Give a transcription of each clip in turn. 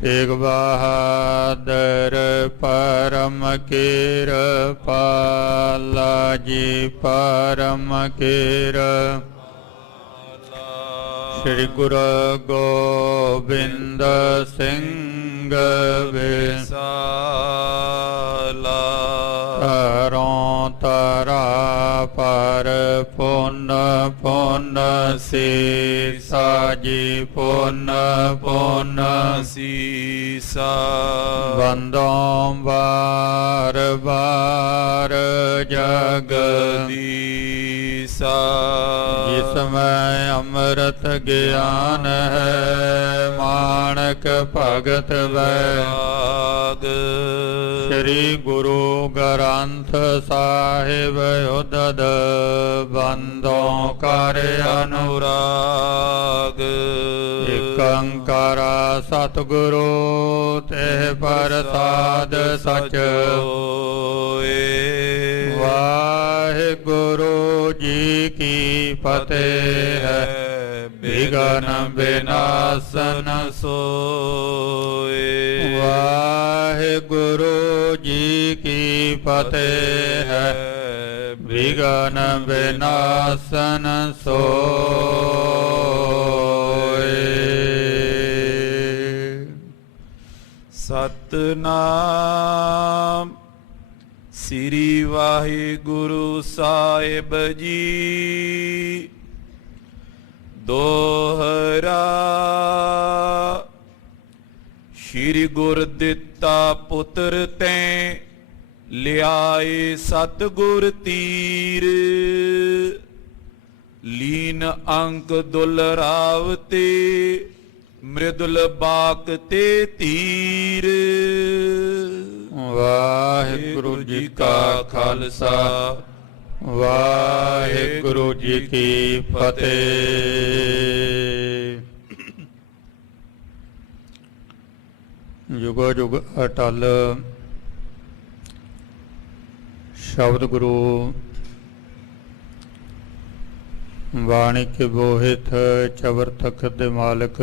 तेग बहादुर परम किरपाला जी परम श्री गुरु गोबिंद सिंह विसाला तरों तरा पर पुन पुन सीसा जी पुन पुन सीसा बंदों बार बार जगदीसा जिसमें अमृत ज्ञान है माणक भगत वैराग श्री गुरु ग्रंथ साहिब उदद बंदों कर अनुराग एक अंकारा सतगुरु तेह प्रसाद सच होए वाहिगुरु जी की फतेह है विघ्न विनाशन सोए वाहिगुरु जी की फतेह है विघ्न विनाशन सोए। सतनाम श्री वाहिगुरु साहिब जी दोहरा श्री गुर दिता पुत्र तैं लियाए सतगुर तीर लीन अंक दुलरावते मृदुल बाक ते तीर। वाहिगुरु जी का खालसा वाहिगुरु जी की फतेह। जुगो जुग अटल शब्द गुरु बाणी के बोहित चवर तखत दे मालक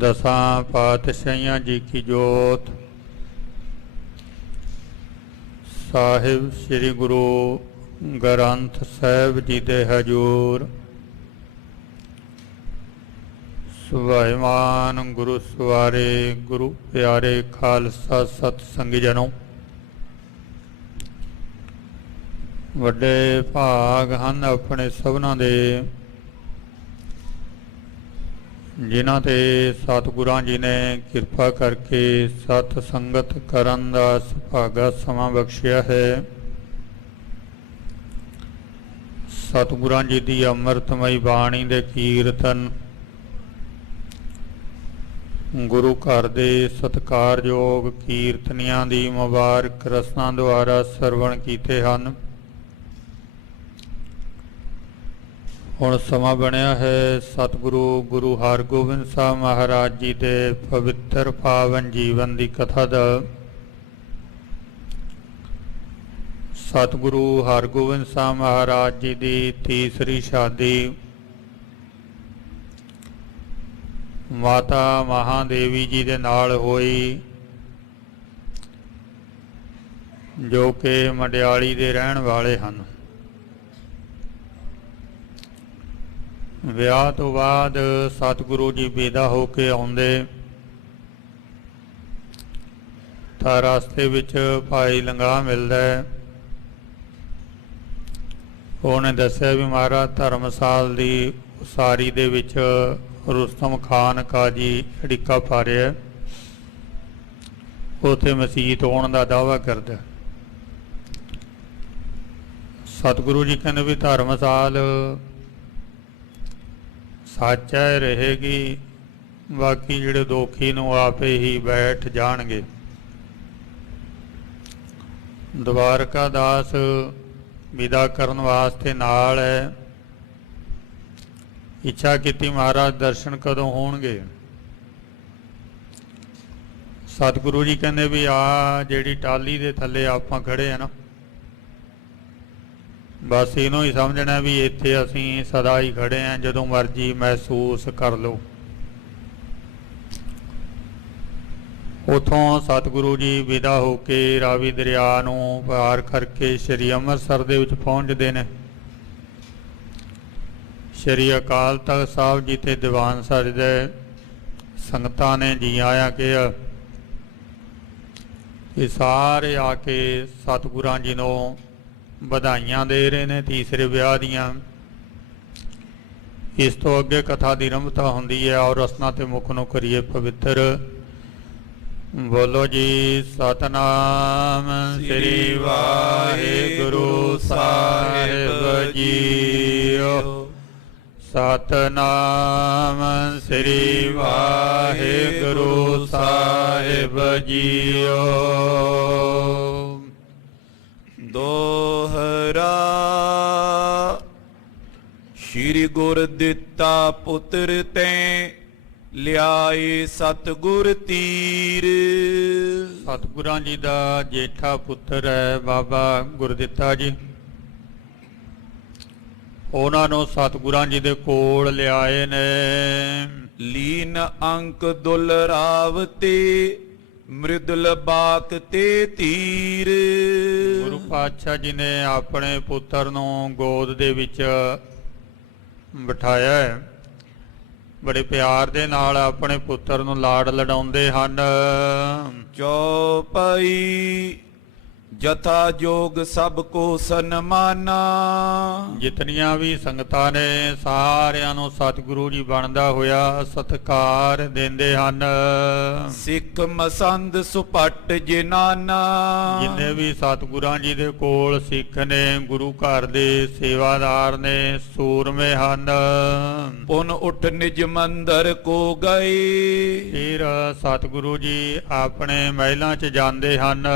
दसां पातशाहियां जी की जोत साहिब श्री गुरु ग्रंथ साहिब जी दे हजूर सुभाईमान गुरु सवारे गुरु प्यारे खालसा सतसंगी जनों वड्डे भाग हन अपने सबना दे जिन्हां ते सतगुरां जी ने किरपा करके सत संगत करन दा सुभागा समा बख्शिया है। सतगुरां जी दी अमृतमयी बाणी दे कीर्तन गुरु घर दे सत्कारयोग कीर्तनियां दी मुबारक रसना द्वारा सरवण कीते हन। हुण समा बनिया है सतगुरु गुरु हरगोबिंद साहब महाराज जी दे पवित्र पावन जीवन की कथा दा। सतगुरु हरगोबिंद साहब महाराज जी की तीसरी शादी माता महादेवी जी दे नाल होई जो कि मंडियाली दे रहन वाले हैं। विआह तो बाद सतगुरु जी विदा हो के आउंदे तां रास्ते विच भाई लंगा मिलदा है। उहने दस्सिया भी महाराज धर्मसाल दी उसारी दे विच रुस्तम खान काजी अड़िका पा रहा है, उत्थे मसीत होने का दावा करदा। सतगुरु जी कहते भी धर्मसाल सच है रहेगी, बाकी जिहड़े दोखी नूं आपे ही बैठ जाणगे। द्वारका दास विदा करन वास्ते नाल है। इच्छा की महाराज दर्शन कदों होणगे। सतगुरु जी कहते भी आ जिहड़ी टाली दे थल्ले आपां खड़े हैं ना, बस इनू ही समझना भी इत्थे असीं सदा ही खड़े हैं, जदों मर्जी महसूस कर लो। ਉਥੋਂ ਸਤਿਗੁਰੂ ਜੀ ਵਿਦਾ ਹੋ ਕੇ ਰਾਵੀ ਦਰਿਆ ਨੂੰ ਪਾਰ ਕਰਕੇ ਸ੍ਰੀ ਅੰਮ੍ਰਿਤਸਰ ਦੇ ਵਿੱਚ ਪਹੁੰਚਦੇ ਨੇ। ਸ੍ਰੀ ਅਕਾਲ ਤਖਤ ਸਾਹਿਬ ਜੀ ਤੇ ਦੀਵਾਨ ਸਰ ਦੇ ਸੰਗਤਾਂ ਨੇ ਜੀ ਆਇਆ ਕਿਹਾ। ਇਹ ਸਾਰੇ ਆ ਕੇ ਸਤਿਗੁਰਾਂ ਜੀ ਨੂੰ ਵਧਾਈਆਂ ਦੇ ਰਹੇ ਨੇ ਤੀਸਰੇ ਵਿਆਹ ਦੀਆਂ। ਇਸ ਤੋਂ ਅੱਗੇ ਕਥਾ ਦੀ ਆਰੰਭਤਾ ਹੁੰਦੀ ਹੈ ਔਰ ਰਸਨਾ ਤੇ ਮੁੱਖ ਨੂੰ ਕਰੀਏ ਪਵਿੱਤਰ। ਬੋਲੋ ਜੀ ਸਤਨਾਮ ਸ੍ਰੀ ਵਾਹਿਗੁਰੂ ਸਾਹਿਬ ਜੀਓ। ਸਤਨਾਮ ਸ੍ਰੀ ਵਾਹਿਗੁਰੂ ਸਾਹਿਬ ਜੀਓ। ਦੋਹਰਾ ਸ਼੍ਰੀ ਗੁਰ ਦਿੱਤਾ ਪੁੱਤਰ ਤੈਂ ਲਿਆਏ ਸਤਿਗੁਰ ਤੀਰ। ਸਤਿਗੁਰਾਂ ਜੀ ਦਾ ਜੇਠਾ ਪੁੱਤਰ ਹੈ ਬਾਬਾ ਗੁਰਦਿੱਤਾ ਜੀ। ਉਹਨਾਂ ਨੂੰ ਸਤਿਗੁਰਾਂ ਜੀ ਦੇ ਕੋਲ ਲਿਆਏ ਨੇ। ਲੀਨ ਅੰਕ ਦੁਲਰਾਵ ਤੇ ਮ੍ਰਿਦੁਲ ਬਾਕ ਤੇ ਤੀਰ। ਗੁਰੂ ਪਾਤਸ਼ਾਹ ਜੀ ਨੇ ਆਪਣੇ ਪੁੱਤਰ ਨੂੰ ਗੋਦ ਦੇ ਵਿੱਚ ਬਿਠਾਇਆ ਹੈ। ਬੜੇ ਪਿਆਰ ਦੇ ਨਾਲ ਆਪਣੇ ਪੁੱਤਰ ਨੂੰ ਲਾਡ ਲਡਾਉਂਦੇ ਹਨ। ਚੌਪਈ ਜਥਾ ਜੋਗ ਸਭ ਕੋ ਸਨਮਾਨਾ। ਜਿਤਨੀਆਂ ਵੀ ਸੰਗਤਾਂ ਨੇ ਸਾਰਿਆਂ ਨੂੰ ਸਤਿਗੁਰੂ ਜੀ ਬਣਦਾ ਹੋਇਆ ਸਤਿਕਾਰ ਦਿੰਦੇ ਹਨ। ਸਿੱਖ ਮਸੰਦ ਸੁਪੱਟ ਜਿਨਾਨਾ। ਜਿੰਨੇ ਵੀ ਸਤਿਗੁਰਾਂ ਜੀ ਦੇ ਕੋਲ ਸਿੱਖ ਨੇ ਗੁਰੂ ਘਰ ਦੇ ਸੇਵਾਦਾਰ ਨੇ ਸੂਰਮੇ ਹਨ। ਪੁਨ ਉਠ ਨਿਜ ਮੰਦਰ ਕੋ ਗਏ। ਫਿਰ ਸਤਿਗੁਰੂ ਜੀ ਆਪਣੇ ਮਹਿਲਾਂ 'ਚ ਜਾਂਦੇ ਹਨ।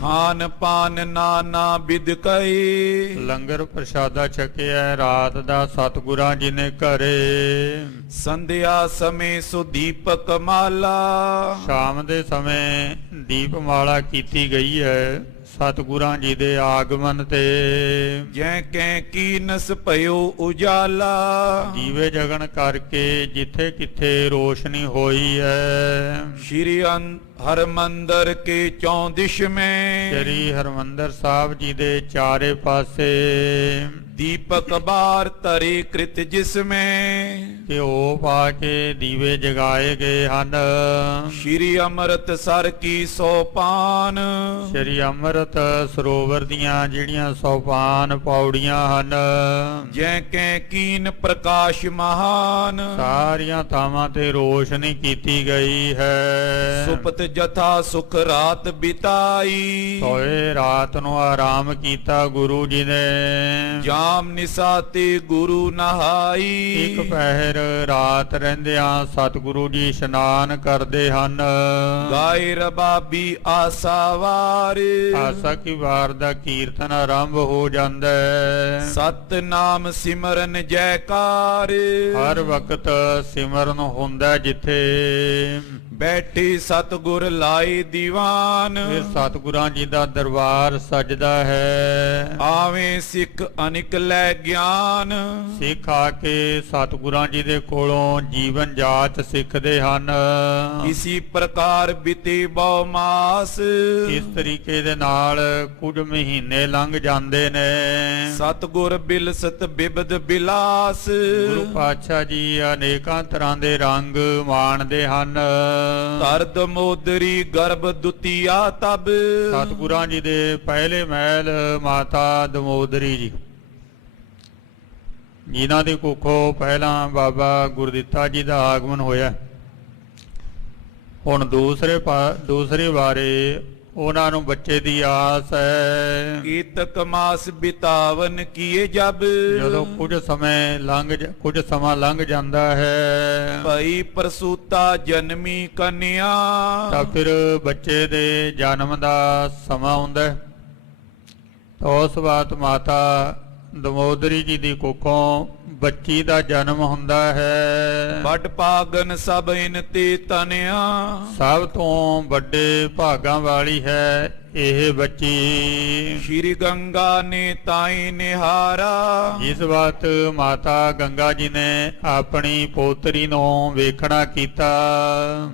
ਖਾਨ ਪਾਨ ਨਾਨਾ ਬਿਦ ਕਏ। ਲੰਗਰ ਪ੍ਰਸ਼ਾਦਾ ਛਕਿਆ ਰਾਤ ਦਾ ਸਤਿਗੁਰਾਂ ਜੀ ਨੇ ਘਰੇ। ਸੰਧਿਆ ਸਮੇਂ ਸੁਦੀਪਕ ਮਾਲਾ। ਸ਼ਾਮ ਦੇ ਸਮੇਂ ਦੀਪਮਾਲਾ ਕੀਤੀ ਗਈ ਹੈ ਸਤਿਗੁਰਾਂ ਜੀ ਦੇ ਆਗਮਨ ਤੇ। ਜੈ ਕੈ ਕੀਨਸ ਭਇਓ ਉਜਾਲਾ। ਦੀਵੇ ਜਗਣ ਕਰਕੇ ਜਿੱਥੇ ਕਿੱਥੇ ਰੋਸ਼ਨੀ ਹੋਈ ਹੈ। ਸ਼੍ਰੀ ਹਰਮੰਦਰ ਕੇ ਚੌਂ ਦਿਸ਼ ਮੈਂ। ਸ੍ਰੀ ਹਰਮੰਦਰ ਸਾਹਿਬ ਜੀ ਦੇ ਚਾਰੇ ਪਾਸੇ ਦੀਪਕ ਬਾਰ ਤਰੇ ਕ੍ਰਿਤ ਜਿਸਮੇ। ਘਿਓ ਪਾ ਕੇ ਦੀਵੇ ਜਗਾਏ ਗਏ ਹਨ। ਸ਼੍ਰੀ ਅੰਮ੍ਰਿਤਸਰ ਕੀ ਸੋਪਾਨ। ਸ੍ਰੀ ਅੰਮ੍ਰਿਤ ਸਰੋਵਰ ਦੀਆਂ ਜਿਹੜੀਆਂ ਸੋਪਾਨ ਪੌੜੀਆਂ ਹਨ। ਜੈ ਕੈ ਕੀਨ ਪ੍ਰਕਾਸ਼ ਮਹਾਨ। ਸਾਰੀਆਂ ਥਾਵਾਂ ਤੇ ਰੋਸ਼ਨੀ ਕੀਤੀ ਗਈ ਹੈ। ਸੁਪਤ ਜਥਾ ਸੁਖ ਰਾਤ ਬਿਤਾਈ। ਸੋਏ ਰਾਤ ਨੂੰ ਆਰਾਮ ਕੀਤਾ ਗੁਰੂ ਜੀ ਨੇ। ਜਾਮ ਨਿਸਾ ਤੇ ਗੁਰੂ ਨਹਾਈ। ਇੱਕ ਪਹਿਰ ਰਾਤ ਰਹਿੰਦਿਆਂ ਸਤਿਗੁਰੂ ਜੀ ਇਸ਼ਨਾਨ ਕਰਦੇ ਹਨ। ਗਾਏ ਰਬਾਬੀ ਆਸਾ ਵਾਰ। ਆਸਾ ਕੀ ਵਾਰ ਦਾ ਕੀਰਤਨ ਆਰੰਭ ਹੋ ਜਾਂਦਾ ਹੈ। ਸਤਨਾਮ ਸਿਮਰਨ ਜੈਕਾਰ। ਹਰ ਵਕਤ ਸਿਮਰਨ ਹੁੰਦਾ ਜਿੱਥੇ। ਬੈਠੇ ਸਤਿਗੁਰ ਲਾਏ ਦੀਵਾਨ। ਫਿਰ ਸਤਿਗੁਰਾਂ ਜੀ ਦਾ ਦਰਬਾਰ ਸਜਦਾ ਹੈ। ਆਵੇਂ ਸਿੱਖ ਅਨਿਕ ਲੈ ਗਿਆਨ। ਸਿੱਖ ਆ ਕੇ ਸਤਿਗੁਰਾਂ ਜੀ ਦੇ ਕੋਲੋਂ ਜੀਵਨ ਜਾਚ ਸਿੱਖਦੇ ਹਨ। ਇਸੀ ਪ੍ਰਕਾਰ ਬਿਤੇ ਬਹੁ ਮਾਸ। ਇਸ ਤਰੀਕੇ ਦੇ ਨਾਲ ਕੁਝ ਮਹੀਨੇ ਲੰਘ ਜਾਂਦੇ ਨੇ। ਸਤਿਗੁਰ ਬਿਲਸਤ ਬਿਬਦ ਬਿਲਾਸ। ਗੁਰੂ ਪਾਤਸ਼ਾਹ ਜੀ ਅਨੇਕਾਂ ਤਰ੍ਹਾਂ ਦੇ ਰੰਗ ਮਾਣਦੇ ਹਨ। ਤਰਦ ਮੋਦਰੀ ਗਰਭ ਦੁਤੀਆ ਤਬ। ਸਤਿਗੁਰਾਂ ਜੀ ਦੇ ਪਹਿਲੇ ਮਹਿਲ ਮਾਤਾ ਦਮੋਦਰੀ ਜੀ, ਜਿਨ੍ਹਾਂ ਦੀ ਕੁੱਖੋਂ ਪਹਿਲਾਂ ਬਾਬਾ ਗੁਰਦਿੱਤਾ ਜੀ ਦਾ ਆਗਮਨ ਹੋਇਆ। ਹੁਣ ਦੂਸਰੇ ਬਾਰੇ ਉਹਨਾਂ ਨੂੰ ਬੱਚੇ ਦੀ ਆਸ ਹੈ। ਕੀਤਕ ਮਾਸ ਬਿਤਾਵਨ ਕੀਏ ਜਬ। ਜਦੋਂ ਕੁਝ ਸਮਾਂ ਲੰਘ ਜਾਂਦਾ ਹੈ ਭਈ ਪ੍ਰਸੂਤਾ ਜਨਮੀ ਕੰਨਿਆ। ਤਾਂ ਫਿਰ ਬੱਚੇ ਦੇ ਜਨਮ ਦਾ ਸਮਾਂ ਆਉਂਦਾ। ਤਾਂ ਉਸ ਬਾਤ ਮਾਤਾ ਦਮੋਦਰੀ ਜੀ ਦੀ ਕੁੱਖੋਂ ਬੱਚੀ ਦਾ ਜਨਮ ਹੁੰਦਾ ਹੈ। ਵੱਡ ਭਾਗਨ ਸਭ ਇਨ ਤੇ ਤਨਿਆ। ਸਭ ਤੋਂ ਵੱਡੇ ਭਾਗਾਂ ਵਾਲੀ ਹੈ ਇਹ ਬੱਚੀ। ਸ਼੍ਰੀ ਗੰਗਾ ਨੇ ਤਾਈ ਨਿਹਾਰਾ ਇਸ ਬਾਤ ਮਾਤਾ ਗੰਗਾ ਜੀ ਨੇ ਆਪਣੀ ਪੋਤਰੀ ਨੂੰ ਵੇਖਣਾ ਕੀਤਾ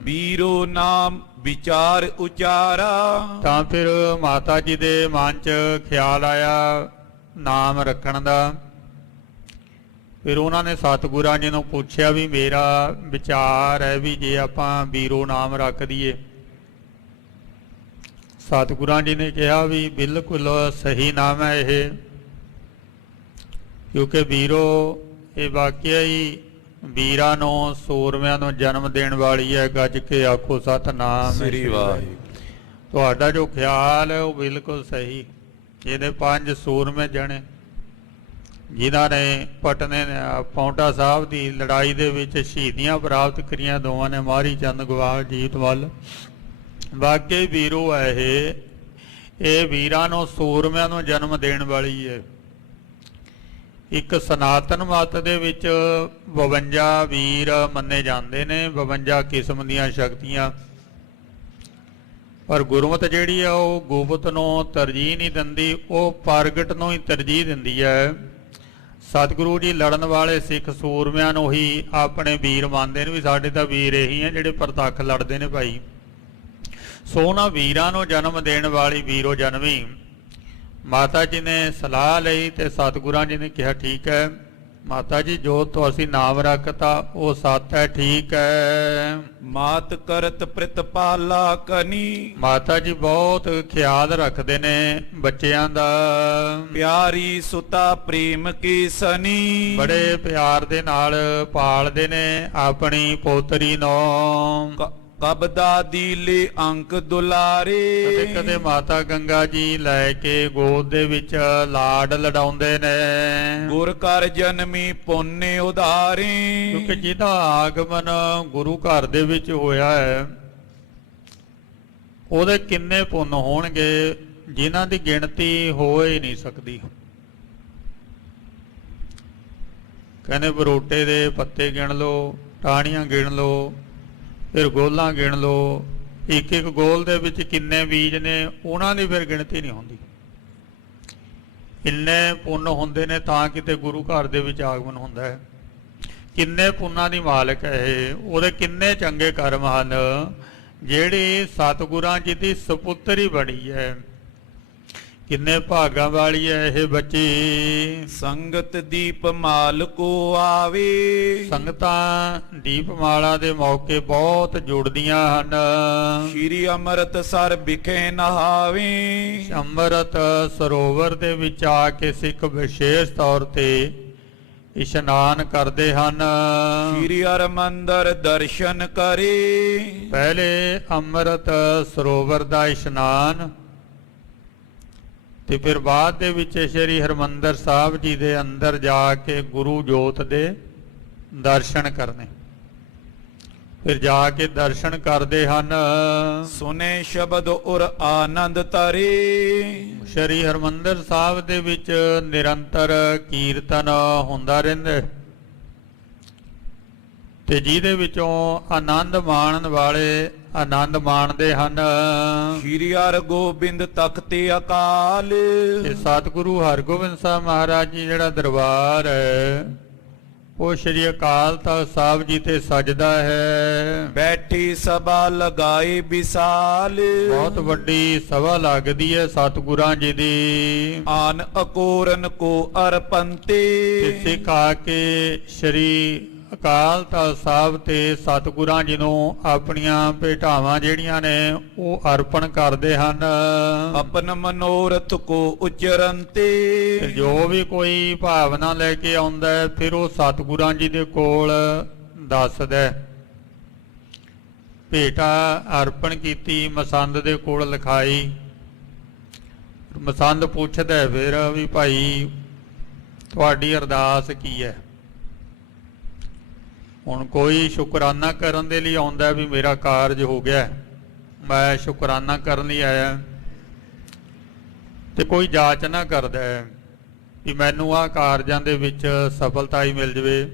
ਵੀਰੋ ਨਾਮ ਵਿਚਾਰ ਉਚਾਰਾ ਤਾਂ ਫਿਰ ਮਾਤਾ ਜੀ ਦੇ ਮਨ 'ਚ ਖਿਆਲ ਆਇਆ ਨਾਮ ਰੱਖਣ ਦਾ। ਫਿਰ ਉਹਨਾਂ ਨੇ ਸਤਿਗੁਰਾਂ ਜੀ ਨੂੰ ਪੁੱਛਿਆ ਵੀ ਮੇਰਾ ਵਿਚਾਰ ਹੈ ਵੀ ਜੇ ਆਪਾਂ ਵੀਰੋ ਨਾਮ ਰੱਖ ਦਈਏ। ਸਤਿਗੁਰਾਂ ਜੀ ਨੇ ਕਿਹਾ ਵੀ ਬਿਲਕੁਲ ਸਹੀ ਨਾਮ ਹੈ ਇਹ, ਕਿਉਂਕਿ ਵੀਰੋ ਇਹ ਵਾਕਿਆ ਹੀ ਵੀਰਾਂ ਨੂੰ ਸੂਰਮਿਆਂ ਨੂੰ ਜਨਮ ਦੇਣ ਵਾਲੀ ਹੈ। ਗੱਜ ਕੇ ਆਖੋ ਸਤਿਨਾਮ ਸ੍ਰੀ ਵਾਹਿਗੁਰੂ। ਤੁਹਾਡਾ ਜੋ ਖਿਆਲ ਹੈ ਉਹ ਬਿਲਕੁਲ ਸਹੀ। ਇਹਦੇ 5 ਸੂਰਮੇ ਜਣੇ ਜਿਨ੍ਹਾਂ ਨੇ ਪਟਨੇ ਪੌਂਟਾ ਸਾਹਿਬ ਦੀ ਲੜਾਈ ਦੇ ਵਿੱਚ ਸ਼ਹੀਦੀਆਂ ਪ੍ਰਾਪਤ ਕਰੀਆਂ, ਦੋਵਾਂ ਨੇ ਮਾਰੀ ਚੰਦ ਗਵਾਲ ਜੀਤ ਵੱਲ। ਵਾਕਈ ਵੀਰੋ ਹੈ ਇਹ ਵੀਰਾਂ ਨੂੰ ਸੂਰਮਿਆਂ ਨੂੰ ਜਨਮ ਦੇਣ ਵਾਲੀ ਹੈ। ਇੱਕ ਸਨਾਤਨ ਮਤ ਦੇ ਵਿੱਚ 52 ਵੀਰ ਮੰਨੇ ਜਾਂਦੇ ਨੇ, 52 ਕਿਸਮ ਦੀਆਂ ਸ਼ਕਤੀਆਂ, ਪਰ ਗੁਰਮਤਿ ਜਿਹੜੀ ਆ ਉਹ ਗੁਪਤ ਨੂੰ ਤਰਜੀਹ ਨਹੀਂ ਦਿੰਦੀ, ਉਹ ਪ੍ਰਗਟ ਨੂੰ ਹੀ ਤਰਜੀਹ ਦਿੰਦੀ ਹੈ। ਸਤਿਗੁਰੂ ਜੀ ਲੜਨ ਵਾਲੇ ਸਿੱਖ ਸੂਰਮਿਆਂ ਨੂੰ ਹੀ ਆਪਣੇ ਵੀਰ ਮੰਨਦੇ ਨੇ ਵੀ ਸਾਡੇ ਤਾਂ ਵੀਰ ਇਹੀ ਆ ਜਿਹੜੇ ਪ੍ਰਤੱਖ ਲੜਦੇ ਨੇ ਭਾਈ। ਸੋ ਉਹਨਾਂ ਵੀਰਾਂ ਨੂੰ ਜਨਮ ਦੇਣ ਵਾਲੀ ਵੀਰੋ ਜਨਮੀ ਮਾਤਾ ਜੀ ਨੇ ਸਲਾਹ ਲਈ ਤੇ ਸਤਿਗੁਰਾਂ ਜੀ ਨੇ ਕਿਹਾ ਠੀਕ ਹੈ ਮਾਤਾ ਜੀ, ਜੋ ਤੁਸੀਂ ਨਾਮ ਰੱਖਤਾ ਉਹ ਸੱਤ ਹੈ, ਠੀਕ ਹੈ। ਮਾਤ ਕਰਤ ਪ੍ਰਿਤਪਾਲਾ ਕਨੀ ਮਾਤਾ ਜੀ ਬਹੁਤ ਖਿਆਲ ਰੱਖਦੇ ਨੇ ਬੱਚਿਆਂ ਦਾ। ਪਿਆਰੀ ਸੁਤਾ ਪ੍ਰੇਮ ਕੀ ਸਨੀ ਬੜੇ ਪਿਆਰ ਦੇ ਨਾਲ ਪਾਲਦੇ ਨੇ ਆਪਣੀ ਪੋਤਰੀ ਨੂੰ। ਕਬਦਾ ਦੀਲੇ ਅੰਕ ਦੁਲਾਰੇ ਕਦੇ ਕਦੇ ਮਾਤਾ ਗੰਗਾ ਜੀ ਲੈ ਕੇ ਗੋਦ ਦੇ ਵਿੱਚ ਲਾਡ ਲਡਾਉਂਦੇ ਨੇ। ਗੁਰ ਕਰ ਜਨਮੀ ਪੁੰਨੇ ਉਧਾਰੇ ਕਿਉਂਕਿ ਜਿਹਦਾ ਆਗਮਨ ਗੁਰੂ ਘਰ ਦੇ ਵਿੱਚ ਹੋਇਆ ਹੈ ਉਹਦੇ ਕਿੰਨੇ ਪੁੰਨ ਹੋਣਗੇ ਜਿਨ੍ਹਾਂ ਦੀ ਗਿਣਤੀ ਹੋ ਹੀ ਨਹੀਂ ਸਕਦੀ। ਕਹਿੰਦੇ ਬਰੋਟੇ ਦੇ ਪੱਤੇ ਗਿਣ ਲਓ, ਟਾਹਣੀਆਂ ਗਿਣ ਲਓ, ਫਿਰ ਗੋਲਾਂ ਗਿਣ ਲਓ, ਇੱਕ ਇੱਕ ਗੋਲ ਦੇ ਵਿੱਚ ਕਿੰਨੇ ਬੀਜ ਨੇ ਉਹਨਾਂ ਦੀ ਫਿਰ ਗਿਣਤੀ ਨਹੀਂ ਹੁੰਦੀ। ਇੰਨੇ ਪੁੰਨ ਹੁੰਦੇ ਨੇ ਤਾਂ ਕਿਤੇ ਗੁਰੂ ਘਰ ਦੇ ਵਿੱਚ ਆਗਮਨ ਹੁੰਦਾ ਹੈ। ਕਿੰਨੇ ਪੁੰਨਾਂ ਦੀ ਮਾਲਕ ਹੈ ਇਹ, ਉਹਦੇ ਕਿੰਨੇ ਚੰਗੇ ਕਰਮ ਹਨ ਜਿਹੜੀ ਸਤਿਗੁਰਾਂ ਜੀ ਦੀ ਸਪੁੱਤਰੀ ਬਣੀ ਹੈ। ਕਿੰਨੇ ਭਾਗਾਂ ਵਾਲੀ ਹੈ ਇਹ ਬੱਚੀ। ਸੰਗਤ ਦੀਪ ਮਾਲ ਕੋ ਆਵੇ ਸੰਗਤਾਂ ਦੀਪਮਾਲਾ ਦੇ ਮੌਕੇ ਬਹੁਤ ਜੁੜਦੀਆਂ ਹਨ। ਸ਼੍ਰੀ ਅੰਮ੍ਰਿਤਸਰ ਵਿਖੇ ਨਹਾਵੇ ਅੰਮ੍ਰਿਤ ਸਰੋਵਰ ਦੇ ਵਿੱਚ ਆ ਕੇ ਸਿੱਖ ਵਿਸ਼ੇਸ਼ ਤੌਰ ਤੇ ਇਸ਼ਨਾਨ ਕਰਦੇ ਹਨ। ਸ਼੍ਰੀ ਹਰਿਮੰਦਰ ਦਰਸ਼ਨ ਕਰੇ ਪਹਿਲੇ ਅੰਮ੍ਰਿਤ ਸਰੋਵਰ ਦਾ ਇਸ਼ਨਾਨ ਤੇ ਫਿਰ ਬਾਅਦ ਦੇ ਵਿੱਚ ਸ਼੍ਰੀ ਹਰਿਮੰਦਰ ਸਾਹਿਬ ਜੀ ਦੇ ਅੰਦਰ ਜਾ ਕੇ ਗੁਰੂ ਜੋਤ ਦੇ ਦਰਸ਼ਨ ਕਰਨੇ। ਫਿਰ ਜਾ ਕੇ ਦਰਸ਼ਨ ਕਰਦੇ ਹਨ। ਸੁਨੇ ਸ਼ਬਦ ਔਰ ਆਨੰਦ ਤਰੇ ਸ਼੍ਰੀ ਹਰਿਮੰਦਰ ਸਾਹਿਬ ਦੇ ਵਿੱਚ ਨਿਰੰਤਰ ਕੀਰਤਨ ਹੁੰਦਾ ਰਹਿੰਦਾ ਤੇ ਜਿਹਦੇ ਵਿੱਚੋਂ ਆਨੰਦ ਮਾਣਨ ਵਾਲੇ ਆਨੰਦ ਮਾਣਦੇ ਹਨ। ਸ਼੍ਰੀ ਹਰਗੋਬਿੰਦ ਤਖਤ ਅਕਾਲ ਤੇ ਸਤਿਗੁਰੂ ਹਰਗੋਬਿੰਦ ਸਾਹਿਬ ਮਹਾਰਾਜ ਜੀ ਜਿਹੜਾ ਦਰਬਾਰ ਹੈ ਉਹ ਸ਼੍ਰੀ ਅਕਾਲ ਤਖਤ ਸਾਹਿਬ ਜੀ ਤੇ ਸਜਦਾ ਹੈ। ਬੈਠੀ ਸਭਾ ਲਗਾਈ ਵਿਸਾਲ ਬਹੁਤ ਵੱਡੀ ਸਭਾ ਲੱਗਦੀ ਹੈ ਸਤਿਗੁਰਾਂ ਜੀ ਦੀ। ਆਨ ਅਕੋਰਨ ਕੋ ਅਰਪੰਤੇ ਸਿੱਖ ਆ ਕੇ ਸ਼੍ਰੀ ਅਕਾਲ ਤਖਤ ਸਾਹਿਬ ਤੇ ਸਤਿਗੁਰਾਂ ਜੀ ਨੂੰ ਆਪਣੀਆਂ ਭੇਟਾਵਾਂ ਜਿਹੜੀਆਂ ਨੇ ਉਹ ਅਰਪਣ ਕਰਦੇ ਹਨ। ਆਪਨ ਮਨੋਰਥ ਕੋ ਉਚਰੰਤੇ ਜੋ ਵੀ ਕੋਈ ਭਾਵਨਾ ਲੈ ਕੇ ਆਉਂਦਾ ਫਿਰ ਉਹ ਸਤਿਗੁਰਾਂ ਜੀ ਦੇ ਕੋਲ ਦੱਸਦਾ। ਭੇਟਾ ਅਰਪਣ ਕੀਤੀ, ਮਸੰਦ ਦੇ ਕੋਲ ਲਿਖਾਈ, ਮਸੰਦ ਪੁੱਛਦਾ ਫਿਰ ਵੀ ਭਾਈ ਤੁਹਾਡੀ ਅਰਦਾਸ ਕੀ ਹੈ। ਹੁਣ ਕੋਈ ਸ਼ੁਕਰਾਨਾ ਕਰਨ ਦੇ ਲਈ ਆਉਂਦਾ ਵੀ ਮੇਰਾ ਕਾਰਜ ਹੋ ਗਿਆ, ਮੈਂ ਸ਼ੁਕਰਾਨਾ ਕਰਨ ਲਈ ਆਇਆ, ਤੇ ਕੋਈ ਜਾਚਨਾ ਕਰਦਾ ਵੀ ਮੈਨੂੰ ਆਹ ਕਾਰਜਾਂ ਦੇ ਵਿੱਚ ਸਫਲਤਾ ਹੀ ਮਿਲ ਜਵੇ।